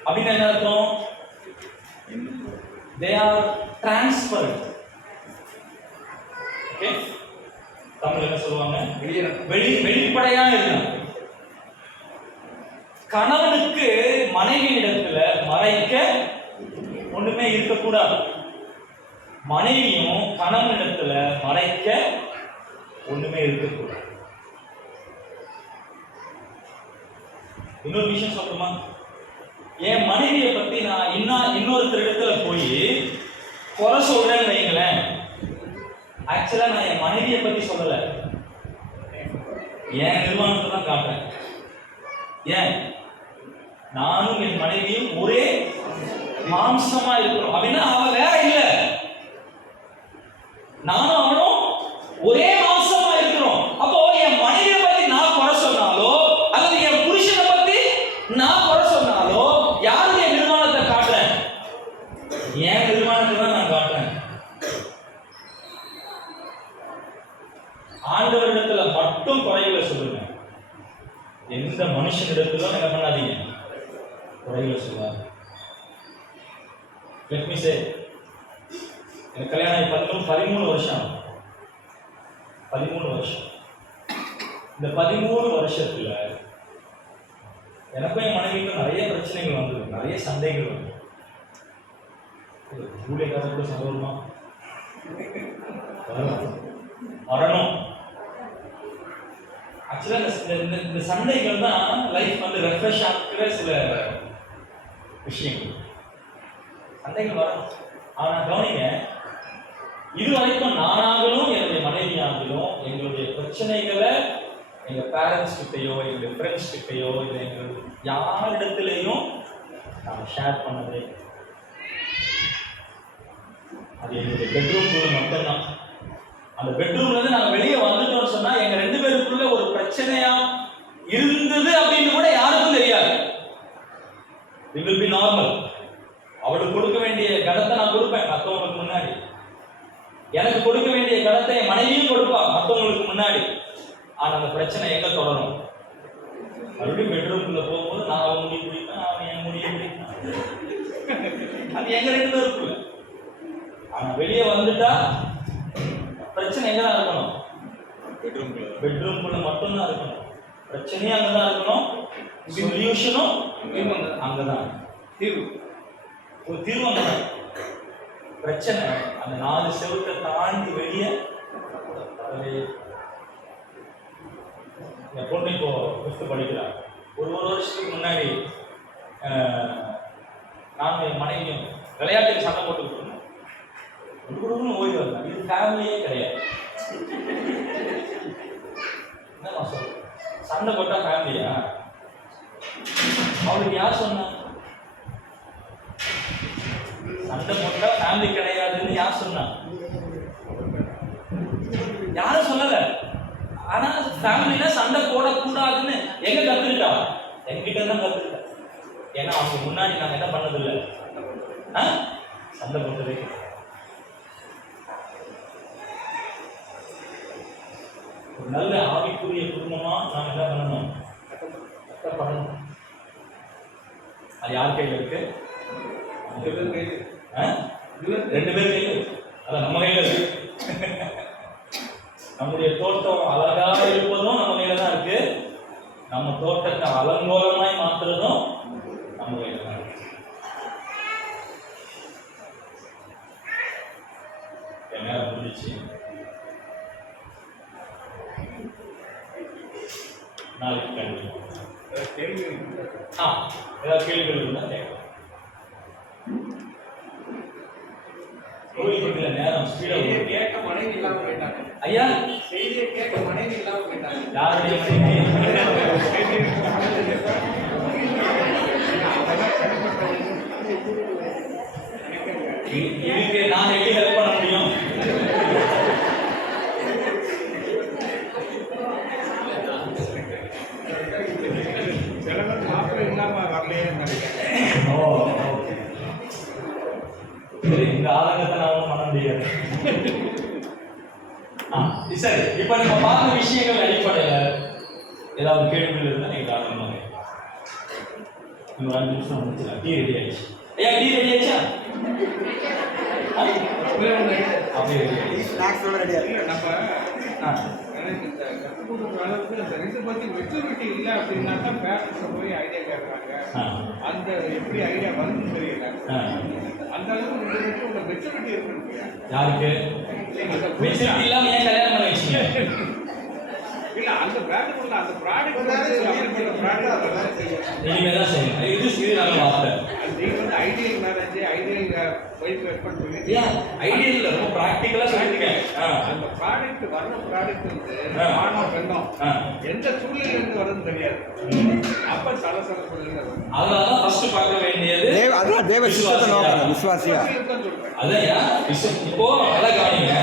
அப்படின்னு என்ன அர்த்தம்? they are transparent. Okay, Tamil என்ன சொல்லுவாங்க? வெளிப்படையா இருக்காங்க. கணவனுக்கு மனைவியிடத்துல மறைக்க ஒண்ணுமே இருக்கக்கூடாது, மனைவியும் கணவனிடத்துல மறைக்க ஒண்ணுமே இருக்கக்கூடாது. இன்னொரு விஷயம் சொல்லுமா, என் மனைவியை பத்தி நான் இன்னொருத்தர் இடத்துல போய் குறை சொல்றேன்னு வைங்களேன், ஆக்சுவலா நான் என் மனைவியை பத்தி சொல்லல, என் நிர்வாணத்தை தான் காட்டுறேன். ஏன்? நானும் என் மனைவியும் ஒரே மாம்சமா இருக்கிறோம் அப்படின்னா அவ வேற இல்ல, நானும் அவனும் ஒரே மாம்சமா இருக்கிறோம். அப்போ என் மனைவியை பத்தி நான் குறை சொன்னாலோ அல்லது என் புருஷனை பத்தி நான் குறை சொன்னாலோ யாருடைய நிர்வாணத்தை காட்டுறேன்? என் நிர்வாணத்தை தான் நான் காட்டுறேன். ஆண்டவரிடத்துல மட்டும் குறைகளை சொல்லுங்க, எந்த மனுஷனிடத்திலும் என்ன பண்ணாதீங்க, குறைகளை சொல்லாது. Let me say, எனக்கு கல்யாணம் 13 வருஷம். 13 வருஷம். இந்த 13 வருஷத்துல எனக்கும் என் மனைவிக்கும் நிறைய பிரச்சனைகள் வந்தது, நிறைய சண்டைகள் வந்தது. ஊழியக்காரர் கூட சந்தோஷமா வரணும். ஆக்சுவலா இந்த சண்டைகள் தான் லைஃப் வந்து ரெஃப்ரெஷ் ஆகிற சில விஷயங்கள். சண்டைகள் வரும். ஆனா கவனிங்க, இது வரைக்கும் நானாகலும் என்னுடைய மனைவியாகலும் எங்களுடைய பிரச்சனைகளை எங்க பேரண்ட்ஸ் கிட்டையோ எங்களுடைய ஃப்ரெண்ட்ஸ் கிட்டையோ இல்லை எங்கள் யாரிடத்திலையும் நான் ஷேர் பண்ணதே. அது எங்களுடைய பெட்ரூம்குள்ள மட்டும்தான். அந்த பெட்ரூம்ல இருந்து நாங்கள் வெளியே வந்துட்டோம்னு சொன்னா எங்க 2 பேருக்குள்ள ஒரு பிரச்சனையா இருந்தது அப்படின்னு கூட யாருக்கும் தெரியாது. It will be normal. அவளுக்கு கொடுக்க வேண்டிய கடத்தை நான் கொடுப்பேன் மற்றவங்களுக்கு முன்னாடி, எனக்கு கொடுக்க வேண்டிய கடத்தை என் மனைவியும் கொடுப்பா மற்றவங்களுக்கு முன்னாடி. ஆனா அந்த பிரச்சனை எங்க தொடரும்? மறுபடியும் பெட்ரூம்குள்ள போகும்போது நான் அவன் முடி பிடிப்பேன், அவன் என் முடிய பிடிப்பேன். அது எங்க 2 பேருக்குள்ள. ஆனா வெளியே வந்துட்டா பிரச்சனை எங்க தான் இருக்கணும்? பெட்ரூம்குள்ள மட்டும்தான் இருக்கணும். பிரச்சனையும் அங்கதான் இருக்கணும், சொல்யூஷனும் அங்கதான். ஒரு தீர்வு அங்கதான். பிரச்சனை அந்த 4 செவத்தை தாண்டி வெளியே. என் பொண்ணு இப்போ 5th படிக்கிறான். ஒரு வருஷத்துக்கு முன்னாடி நானும் என் மனைவியும் விளையாட்டுக்கு சண்டை போட்டுக்கிட்டு இருந்தோம். குடும்பம்னு ஓய்வு வரலாம். இது ஃபேமிலியே கிடையாது. என்னமா சொல்ற? சண்டை போட்டா ஃபேமிலியா? அவளுக்கு யார் சொன்னா? சண்டை போட்டா ஃபேமிலி கிடையாதுன்னு யார் சொன்னா? யாரும் சொல்லல. ஆனா ஃபேமிலில சண்டை போடக்கூடாதுன்னு எங்க கத்துக்கிட்டா? என்கிட்ட தான் கத்துக்கிட்டா. ஏன்னா அவங்க முன்னாடி நாங்க என்ன பண்ணதில்லை, சண்டை போட்டதே கிடையாது. ஒரு நல்ல ஆவிக்குரிய குடும்பமா நாம் என்ன பண்ணணும்? கட்டப்படணும். அது யார் கையில் இருக்கு? 2 பேர் கையில். அதான் நம்ம கையில் இருக்கு. நம்முடைய தோட்டம் அழகா இருப்பதும் நம்ம கையில தான் இருக்கு. நம்ம தோட்டத்தை அலங்கோலமாய் மாற்றுறதும் நம்ம கையில தான் இருக்கு. நேரம் முடிச்சு நாளைக்கு கண்டிப்பா ஏதாவது கேள்விகள் இருந்தால் கேட்கலாம். கோயிலுக்குள்ள நேரம் ஸ்பீடா கேட்க மனைவி இல்லாம போயிட்டாங்க. ஐயா செய்தியை கேட்க மனைவி இல்லாம போயிட்டாங்க. யாருடைய மனைவி? இதுக்கு நான் எப்படி ஹெல்ப் பண்ண முடியும்? இந்த ஆதங்கத்தை நான் பண்ண முடியாது. சரி, இப்ப நம்ம பார்த்த விஷயங்கள் அடிப்படையில ஏதாவது கேள்விகள் இருந்தா நீங்க தாராளமாக. இன்னும் 5 நிமிஷம் முடிச்சுக்கலாம். டீ ரெடி ஆயிடுச்சு. ஐயா டீ ரெடி ஆயிடுச்சா? அப்படியே ரெடி ஆயிடுச்சு. ஸ்நாக்ஸோட ரெடி ஆயிடுச்சு. நம்ம எனக்கு இந்த கற்றுக் அளவுக்கு அந்த ரெண்டு பத்தி மெச்சூரிட்டி இல்லை அப்படின்னா தான் பேரண்ட்ஸை போய் ஐடியா கேட்குறாங்க. அந்த எப்படி ஐடியா வருதுன்னு தெரியல. அந்த அளவுக்கு ரெண்டு பேருக்கும் உங்க மெச்சூரிட்டி இருக்குன்னு யாருக்கு மெச்சூரிட்டி இல்லாம ஏன் கல்யாணம் பண்ணி வச்சீங்க? இல்ல அந்த பேரண்ட் அந்த ப்ராடக்ட் இனிமே தான் செய்யணும். இது நல்ல வார்த்தை. நீங்க வந்து ideal marriage ideal wife expect பண்ணி ஐடியல் ரொம்ப பிராக்டிகலா சொல்லிருக்கேன். அந்த ப்ராடக்ட் வர்ற ப்ராடக்ட் வந்து ஆணோ பெண்ணோ எந்த சூழ்நிலையில இருந்து வருதுன்னு தெரியாது. அப்ப சலசலப்புல அதனாலதான் ஃபர்ஸ்ட் பார்க்க வேண்டியது அதான் தேவ சித்தத்தை நோக்கணும். விசுவாசியா அதையா இப்போ நல்லா கவனிங்க.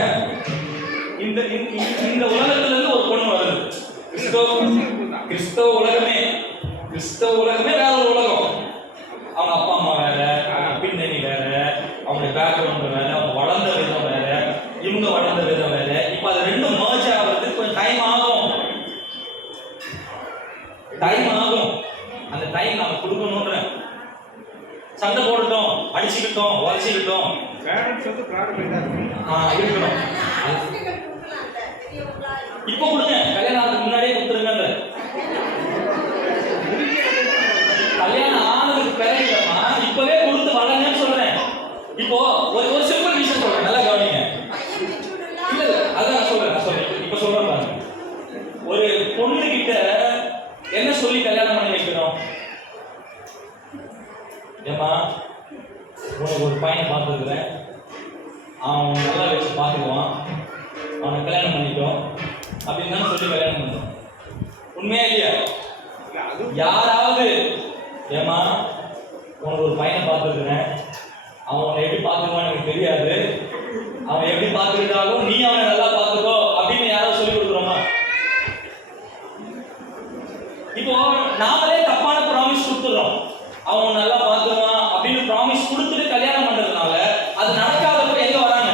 இந்த இந்த உலகத்துல இருந்து ஒரு பொண்ணு வருது. கிறிஸ்தவ உலகமே வேற ஒரு உலகம். அவங்க அப்பா அம்மா வேற, பின்னணி வேற, அவங்க பேக்ரவுண்ட் வேற, அவங்க வளர்ந்த விதம் வேற, இவங்க வளர்ந்த விதம் வேற. இப்ப அது ரெண்டும் மர்ஜ் ஆகிறதுக்கு கொஞ்சம் டைம் ஆகும். அந்த டைம் நாம கொடுக்கணும்ன்ற. சண்டை போட்டுட்டோம், அடிச்சுக்கிட்டோம், உரைச்சிக்கிட்டோம், பேரண்ட்ஸ் வந்து ப்ராடக்ட் இருக்கணும். இப்போ கொடுங்க, கல்யாணத்துக்கு முன்னாடியே கொடுத்துருங்க. கல்யாணம் ஆனதுக்கு பிறகுமா இப்பவே கொடுத்து வளங்கன்னு சொல்றேன். இப்போ ஒரு சிம்பிள் விஷயம் சொல்றேன், நல்லா கவனிங்க. இல்ல அதான் சொல்றேன். இப்ப சொல்றேன் பாருங்க. ஒரு பொண்ணு கிட்ட என்ன சொல்லி கல்யாணம் பண்ணி வைக்கணும்? ஏமா உனக்கு ஒரு பையனை பார்த்துருக்குறேன், அவன் நல்லா வச்சு பார்த்துக்குவான், அவனை கல்யாணம் பண்ணிட்டோம் அப்படின்னு தான் சொல்லி கல்யாணம் பண்ணுவோம். உண்மையா இல்லையா? யாராவது ஏமா உனக்கு ஒரு பையனை பார்த்துருக்குறேன், அவனை எப்படி பார்த்துக்குவான்னு எனக்கு தெரியாது, அவன் எப்படி பார்த்துக்கிட்டாலும் நீ அவனை நல்லா பார்த்துக்கோ அப்படின்னு யாராவது சொல்லி கொடுக்குறோமா? இப்போ நாமளே தப்பான ப்ராமிஸ் கொடுத்துடுறோம். அவன் நல்லா பார்த்துக்குவான் அப்படின்னு ப்ராமிஸ் கொடுத்துட்டு கல்யாணம் பண்றதுனால அது நடக்காதப்ப எங்க வராங்க?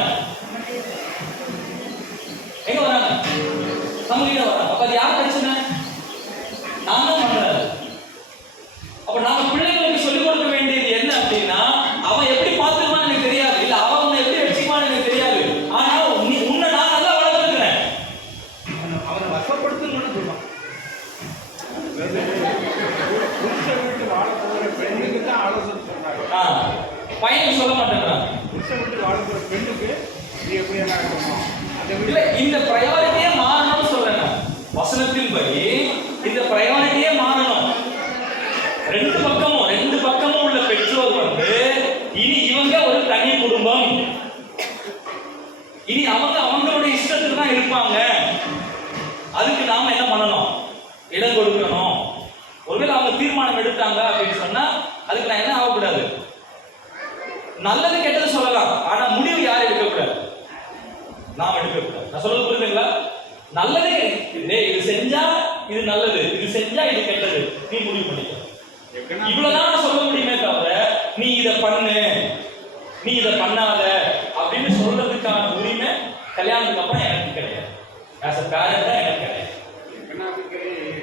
நம்ம கிட்ட வராங்க. அப்ப அது யார் பிரச்சனை? நான் தான் பண்றேன். அப்ப நாம பிள்ளைகளுக்கு சொல்லிக் கொடுக்க வேண்டியது என்ன அப்படின்னா, அவன் எப்படி பார்த்துக்குவான்னு எனக்கு தெரியாது, இல்ல அவன் உன்னை எப்படி வச்சுக்குவான்னு எனக்கு தெரியாது, ஆனா உன்னை நான் நல்லா வளர்த்துக்கிறேன். அவனை வசப்படுத்தணும்னு சொல்லுவான். வீட்டு வாழ போகிற பெண்ணுக்கு தான் ஆலோசனை சொல்றாங்க. பையனுக்கு சொல்ல மாட்டேங்கிறான். வீட்டு வாழ போகிற பெண்ணுக்கு நீ எப்படி எல்லாம் இருக்கணும். இல்ல இந்த பிரையாரிட்டியே மாறணும்னு சொல்றேன். வசனத்தின்படி இந்த பிரையாரிட்டியே மாறணும். ரெண்டு பக்கமும் உள்ள பெற்றோர் வந்து இனி இவங்க ஒரு தனி குடும்பம், இனி அவங்களுடைய இஷ்டத்துக்கு தான் இருப்பாங்க. அதுக்கு நாம என்ன பண்ணணும்? இடம் கொடுக்கணும். ஒருவேளை அவங்க தீர்மானம் எடுத்தாங்க அப்படின்னு சொன்னா அதுக்கு நான் என்ன ஆகக்கூடாது? நல்லது கெட்டது சொல்லலாம், ஆனா முடிவு யாரும் எடுக்கக்கூடாது, நாம் எடுக்கக்கூடாது. நான் சொல்றது புரியுதுங்களா? நல்லது இது செஞ்சா இது நல்லது, இது செஞ்சா இது கெட்டது, நீ முடிவு பண்ணிக்க. இவ்வளவுதான் நான் சொல்ல முடியுமே தவிர நீ இதை பண்ணு நீ இதை பண்ணாத அப்படின்னு சொல்றதுக்கான உரிமை கல்யாணத்துக்கு அப்புறம் எனக்கு கிடையாது. ஆஸ் அ பேரண்டா எனக்கு கிடையாது.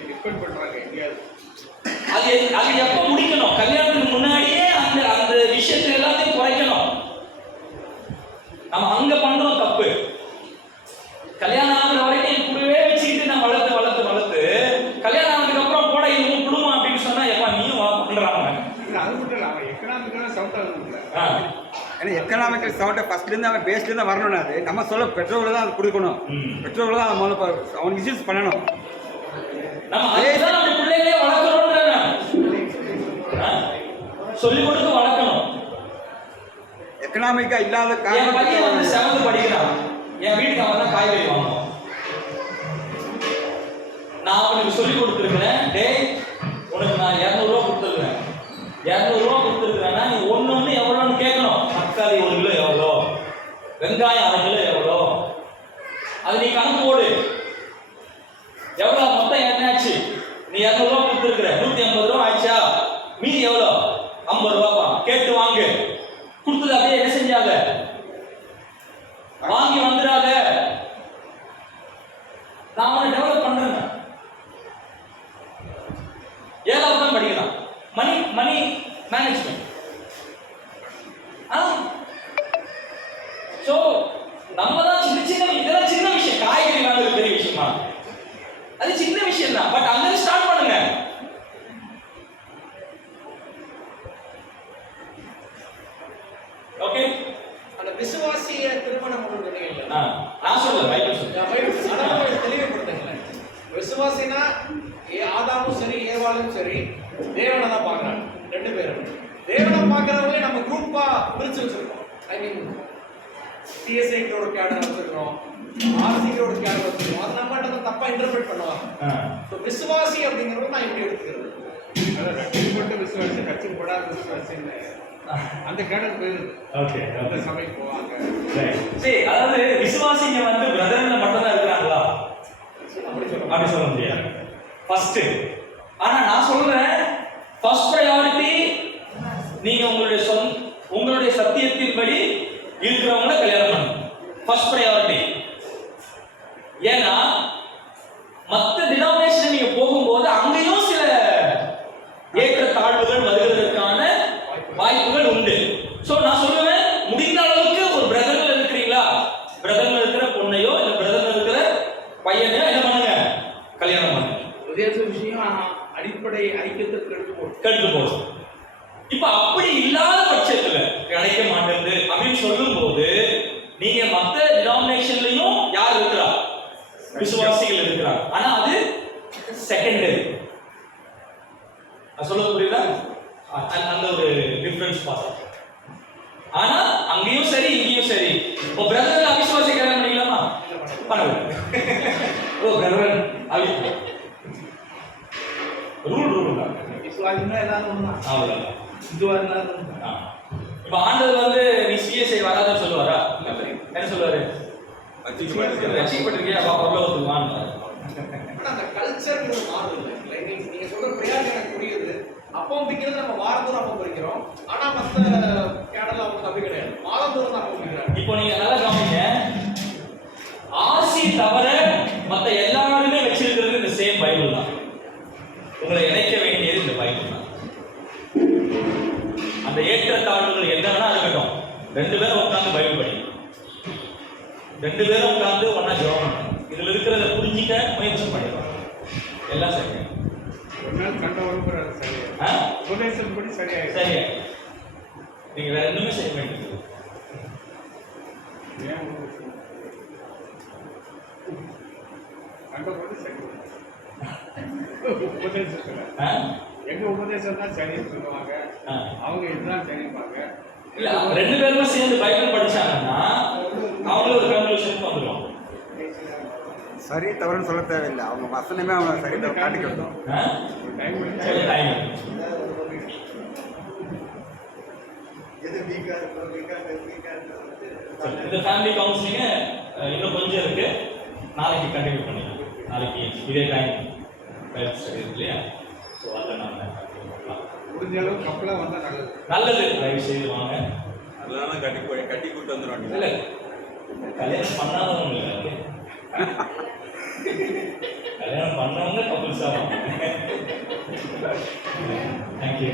டிபெண்ட் பண்றாங்க எங்கேயாவது. அது அது எப்ப முடிக்கணும்? கல்யாணத்துக்கு முன்னாடியே அந்த அந்த விஷயத்தை எல்லாத்தையும் குறைக்கணும். நம்ம அங்க பண்றோம் தப்பு. கல்யாணம் ஆகுற வரைக்கும் என் கூடவே வச்சுக்கிட்டு நான் வளர்த்து வளர்த்து வளர்த்து கல்யாணம் ஆனதுக்கு அப்புறம் போட இது உன் குடும்பம் அப்படின்னு சொன்னா எப்பா நீயும் பண்றாங்க. அது மட்டும் இல்லை, அவன் எக்கனாமிக்கலாக சவுண்ட் ஆகுது. ஏன்னா எக்கனாமிக்கல் சவுண்டை ஃபர்ஸ்ட்லேருந்து அவன் பேஸ்லேருந்து வரணும்னா அது நம்ம சொல்ல பெற்றோர்கள் தான் அது கொடுக்கணும். பெற்றோர்கள் தான் அதை முதல்ல அவனுக்கு இன்சூரன்ஸ் பண்ணணும். நம்ம அதுதான் நம்ம பிள்ளைகளே வளர்க்கணும்ன்ற சொல்லிக் கொடுத்து வளர்க்கணும். எக்கனாமிக்கா இல்லாத என் பையன் வந்து 7th படிக்கிறான். என் வீட்டுக்கு அவன் தான் காய்கறி வாங்குவான். நான் அவனுக்கு சொல்லிக் கொடுத்துருக்கிறேன், டேய் உனக்கு நான் 200 ரூபா கொடுத்துருக்கிறேன், 200 ரூபா கொடுத்துருக்கிறேன்னா நீ ஒன்னொன்னு எவ்வளோன்னு கேட்கணும். தக்காளி 1 கிலோ எவ்வளோ, வெங்காயம் 1/2 கிலோ எவ்வளோ, அது நீ கணக்கு போடு. எவ்வளோ மொத்தம் என்னாச்சு? நீ 200 ரூபா கொடுத்துருக்குற, 150 ரூபா ஆயிடுச்சா, மீதி எவ்வளோ? 50 ரூபாப்பா. கேட்டு வாங்கு. கொடுத்தது அப்படியே என்ன செஞ்சாத, வாங்கி வந்துடாத. நான் அவனை டெவலப் பண்றேன். 7வது தான் படிக்கிறான். மணி மேனேஜ்மெண்ட். சோ நம்ம தான் சின்ன இதெல்லாம் சின்ன விஷயம். காய்கறி வாங்குறது பெரிய விஷயமா? அது சின்ன விஷயம் தான். பட் அங்க ஸ்டார்ட் பண்ணுங்க. ஓகே, அந்த விசுவாசிய திருமணம் ஒன்று நினைக்கல. நான் சொல்ல பைபிள் சொல்ல அதான் தெளிவுபடுத்துங்களேன். விசுவாசினா ஆதாமும் சரி ஏவாளும் சரி தேவனை தான் பார்க்கறாங்க. 2 பேரும் தேவனை பார்க்கறவங்களே நம்ம குரூப்பா பிரிச்சு வச்சிருக்கோம். ஐ மீன் சிஎஸ்ஐங்களோட கேடர் வச்சிருக்கோம், ஆர்சிங்களோட கேடர் வச்சிருக்கோம். அது நம்மகிட்ட தப்பா இன்டர்பிரேட் பண்ணுவாங்க. ஸோ விசுவாசி அப்படிங்கிறது நான் எப்படி எடுத்துக்கிறது? அதான் ரட்சிக்கப்பட்ட விசுவாசி, ரட்சிக்கப்படாத விசுவாசின்னு அந்த கேடர் போயிருது. ஓகே, அந்த சபைக்கு போவாங்க. சரி, அதாவது விசுவாசிங்க வந்து பிரதர்ல மட்டும் தான் இருக்கிறாங்களா? அப்படி சொல்ல முடியாது. ஃபர்ஸ்ட். ஆனா நான் சொல்றேன், ஃபர்ஸ்ட் பிரையாரிட்டி நீங்க உங்களுடைய சத்தியத்தின்படி இருக்கிறவங்கள கல்யாணம் பண்ணுங்க. First priority. ஏன்னா மற்ற டினாமினேஷன் நீங்க போகும்போது அங்கேயும் சில ஏற்ற தாழ்வுகள் வருவதற்கான வாய்ப்புகள் உண்டு. சோ நான் சொல்லுவேன், முடிந்த அளவுக்கு ஒரு பிரதர்ல இருக்கிறீங்களா, பிரதர்ல இருக்கிற பொண்ணையோ இல்ல பிரதர்ல இருக்கிற பையனையோ என்ன பண்ணுங்க, கல்யாணம் பண்ணுங்க. உதேச விஷயம் அடிப்படை ஐக்கியத்தை கெடுத்து போடும். இப்ப அப்படி இல்லாத பட்சத்துல கிடைக்க மாட்டேங்குது அப்படின்னு சொல்லும் போது நீங்க மற்ற டினாமினேஷன்லயும் யார் இருக்கிறா? விசுவாசிகள் இருக்கிறாங்க. ஆனா அது செகண்டரி. நான் சொல்றது புரியுதா? அந்த ஒரு டிஃபரன்ஸ் பார்த்தோம். ஆனா அங்கேயும் சரி இங்கேயும் சரி. இப்போ பிரதர் அவிசுவாசி கல்யாணம் பண்ணிக்கலாமா? பண்ணலாம். ஓ பிரதர் அவிசுவாசி ரூல் தான். விசுவாசினா எல்லாரும் ஒண்ணுதான். அவ்வளவுதான். இந்துவா இருந்தாலும் ஒண்ணுதான். இப்ப ஆண்டவர் வந்து நீ சிஎஸ்ஐ வராதன்னு சொல்லுவாரா? என்ன சொல்லுவாரு? ரட்சிக்கப்பட்டிருக்கியா அப்பா பரலோகத்துக்கு வான்னு. ஆனா அந்த கல்ச்சர்ங்கிறது மாறுது இல்லை. நீங்க சொல்ற பிரயாணம் எனக்கு புரியுது. அப்பம் பிக்கிறது நம்ம வாரந்தோறும் அப்பம் பிரிக்கிறோம். ஆனா மற்ற கேடல் அவங்க அப்படி கிடையாது, மாதந்தோறும் தான் அப்பம் பிரிக்கிறாங்க. இப்போ நீங்க நல்லா கவனிங்க, ஆசி தவிர மற்ற எல்லாருமே வச்சிருக்கிறது இந்த சேம் பைபிள் தான். உங்களை இணைக்க வேண்டியது இந்த பைபிள் தான். அந்த ஏற்றத்தாழ்வுகள் என்ன வேணா இருக்கட்டும், 2 பேரும் உட்கார்ந்து பைபிள் படி, 2 பேரும் உட்கார்ந்து ஒன்னா ஜெபம் பண்ணுங்க. இதுல இருக்கிறத புரிஞ்சிக்க முயற்சி பண்ணிடுவோம். எல்லாம் சரியா? ஒரு நாள் கண்ட உடம்புறாரு சரியா, உபதேசப்படி சரியாயிடும். சரியா? நீங்க வேற எதுவுமே செய்ய வேண்டியது. ஏன் கண்டபோது சரி உபதேசத்துல எங்க உபதேசம் தான் சரின்னு சொல்லுவாங்க, அவங்க இதுதான் சரிப்பாங்க. இல்ல 2 பேருமே சேர்ந்து பைபிள் படிச்சாங்கன்னா அவங்களே ஒரு கன்க்ளூஷனுக்கு வந்துருவாங்க. சரி தவறுன்னு சொல்ல தேவையில்லை, அவங்க வசனமே அவங்க சரி தவறு காட்டிக்கிட்டோம். டைம் டைம் எது இந்த ஃபேமிலி கவுன்சிலிங்க இன்னும் கொஞ்சம் இருக்கு. நாளைக்கு கண்டினியூ பண்ணிக்கலாம். நாளைக்கு இதே டைம் லைஃப் ஸ்டைல் இருக்கு இல்லையா? ஸோ அதை நம்ம முடிஞ்ச அளவுக்கு கப்பலாக வந்தால் நல்லது. நல்லது. தயவு செய்து வாங்க. அதெல்லாம் கட்டி கூட்டு வந்துடும். இல்லை கல்யாணம் பண்ணாதவங்க இல்லை, கல்யாணம் பண்ணவங்க கப்புள்ஸாக வாங்க. தேங்க்யூ.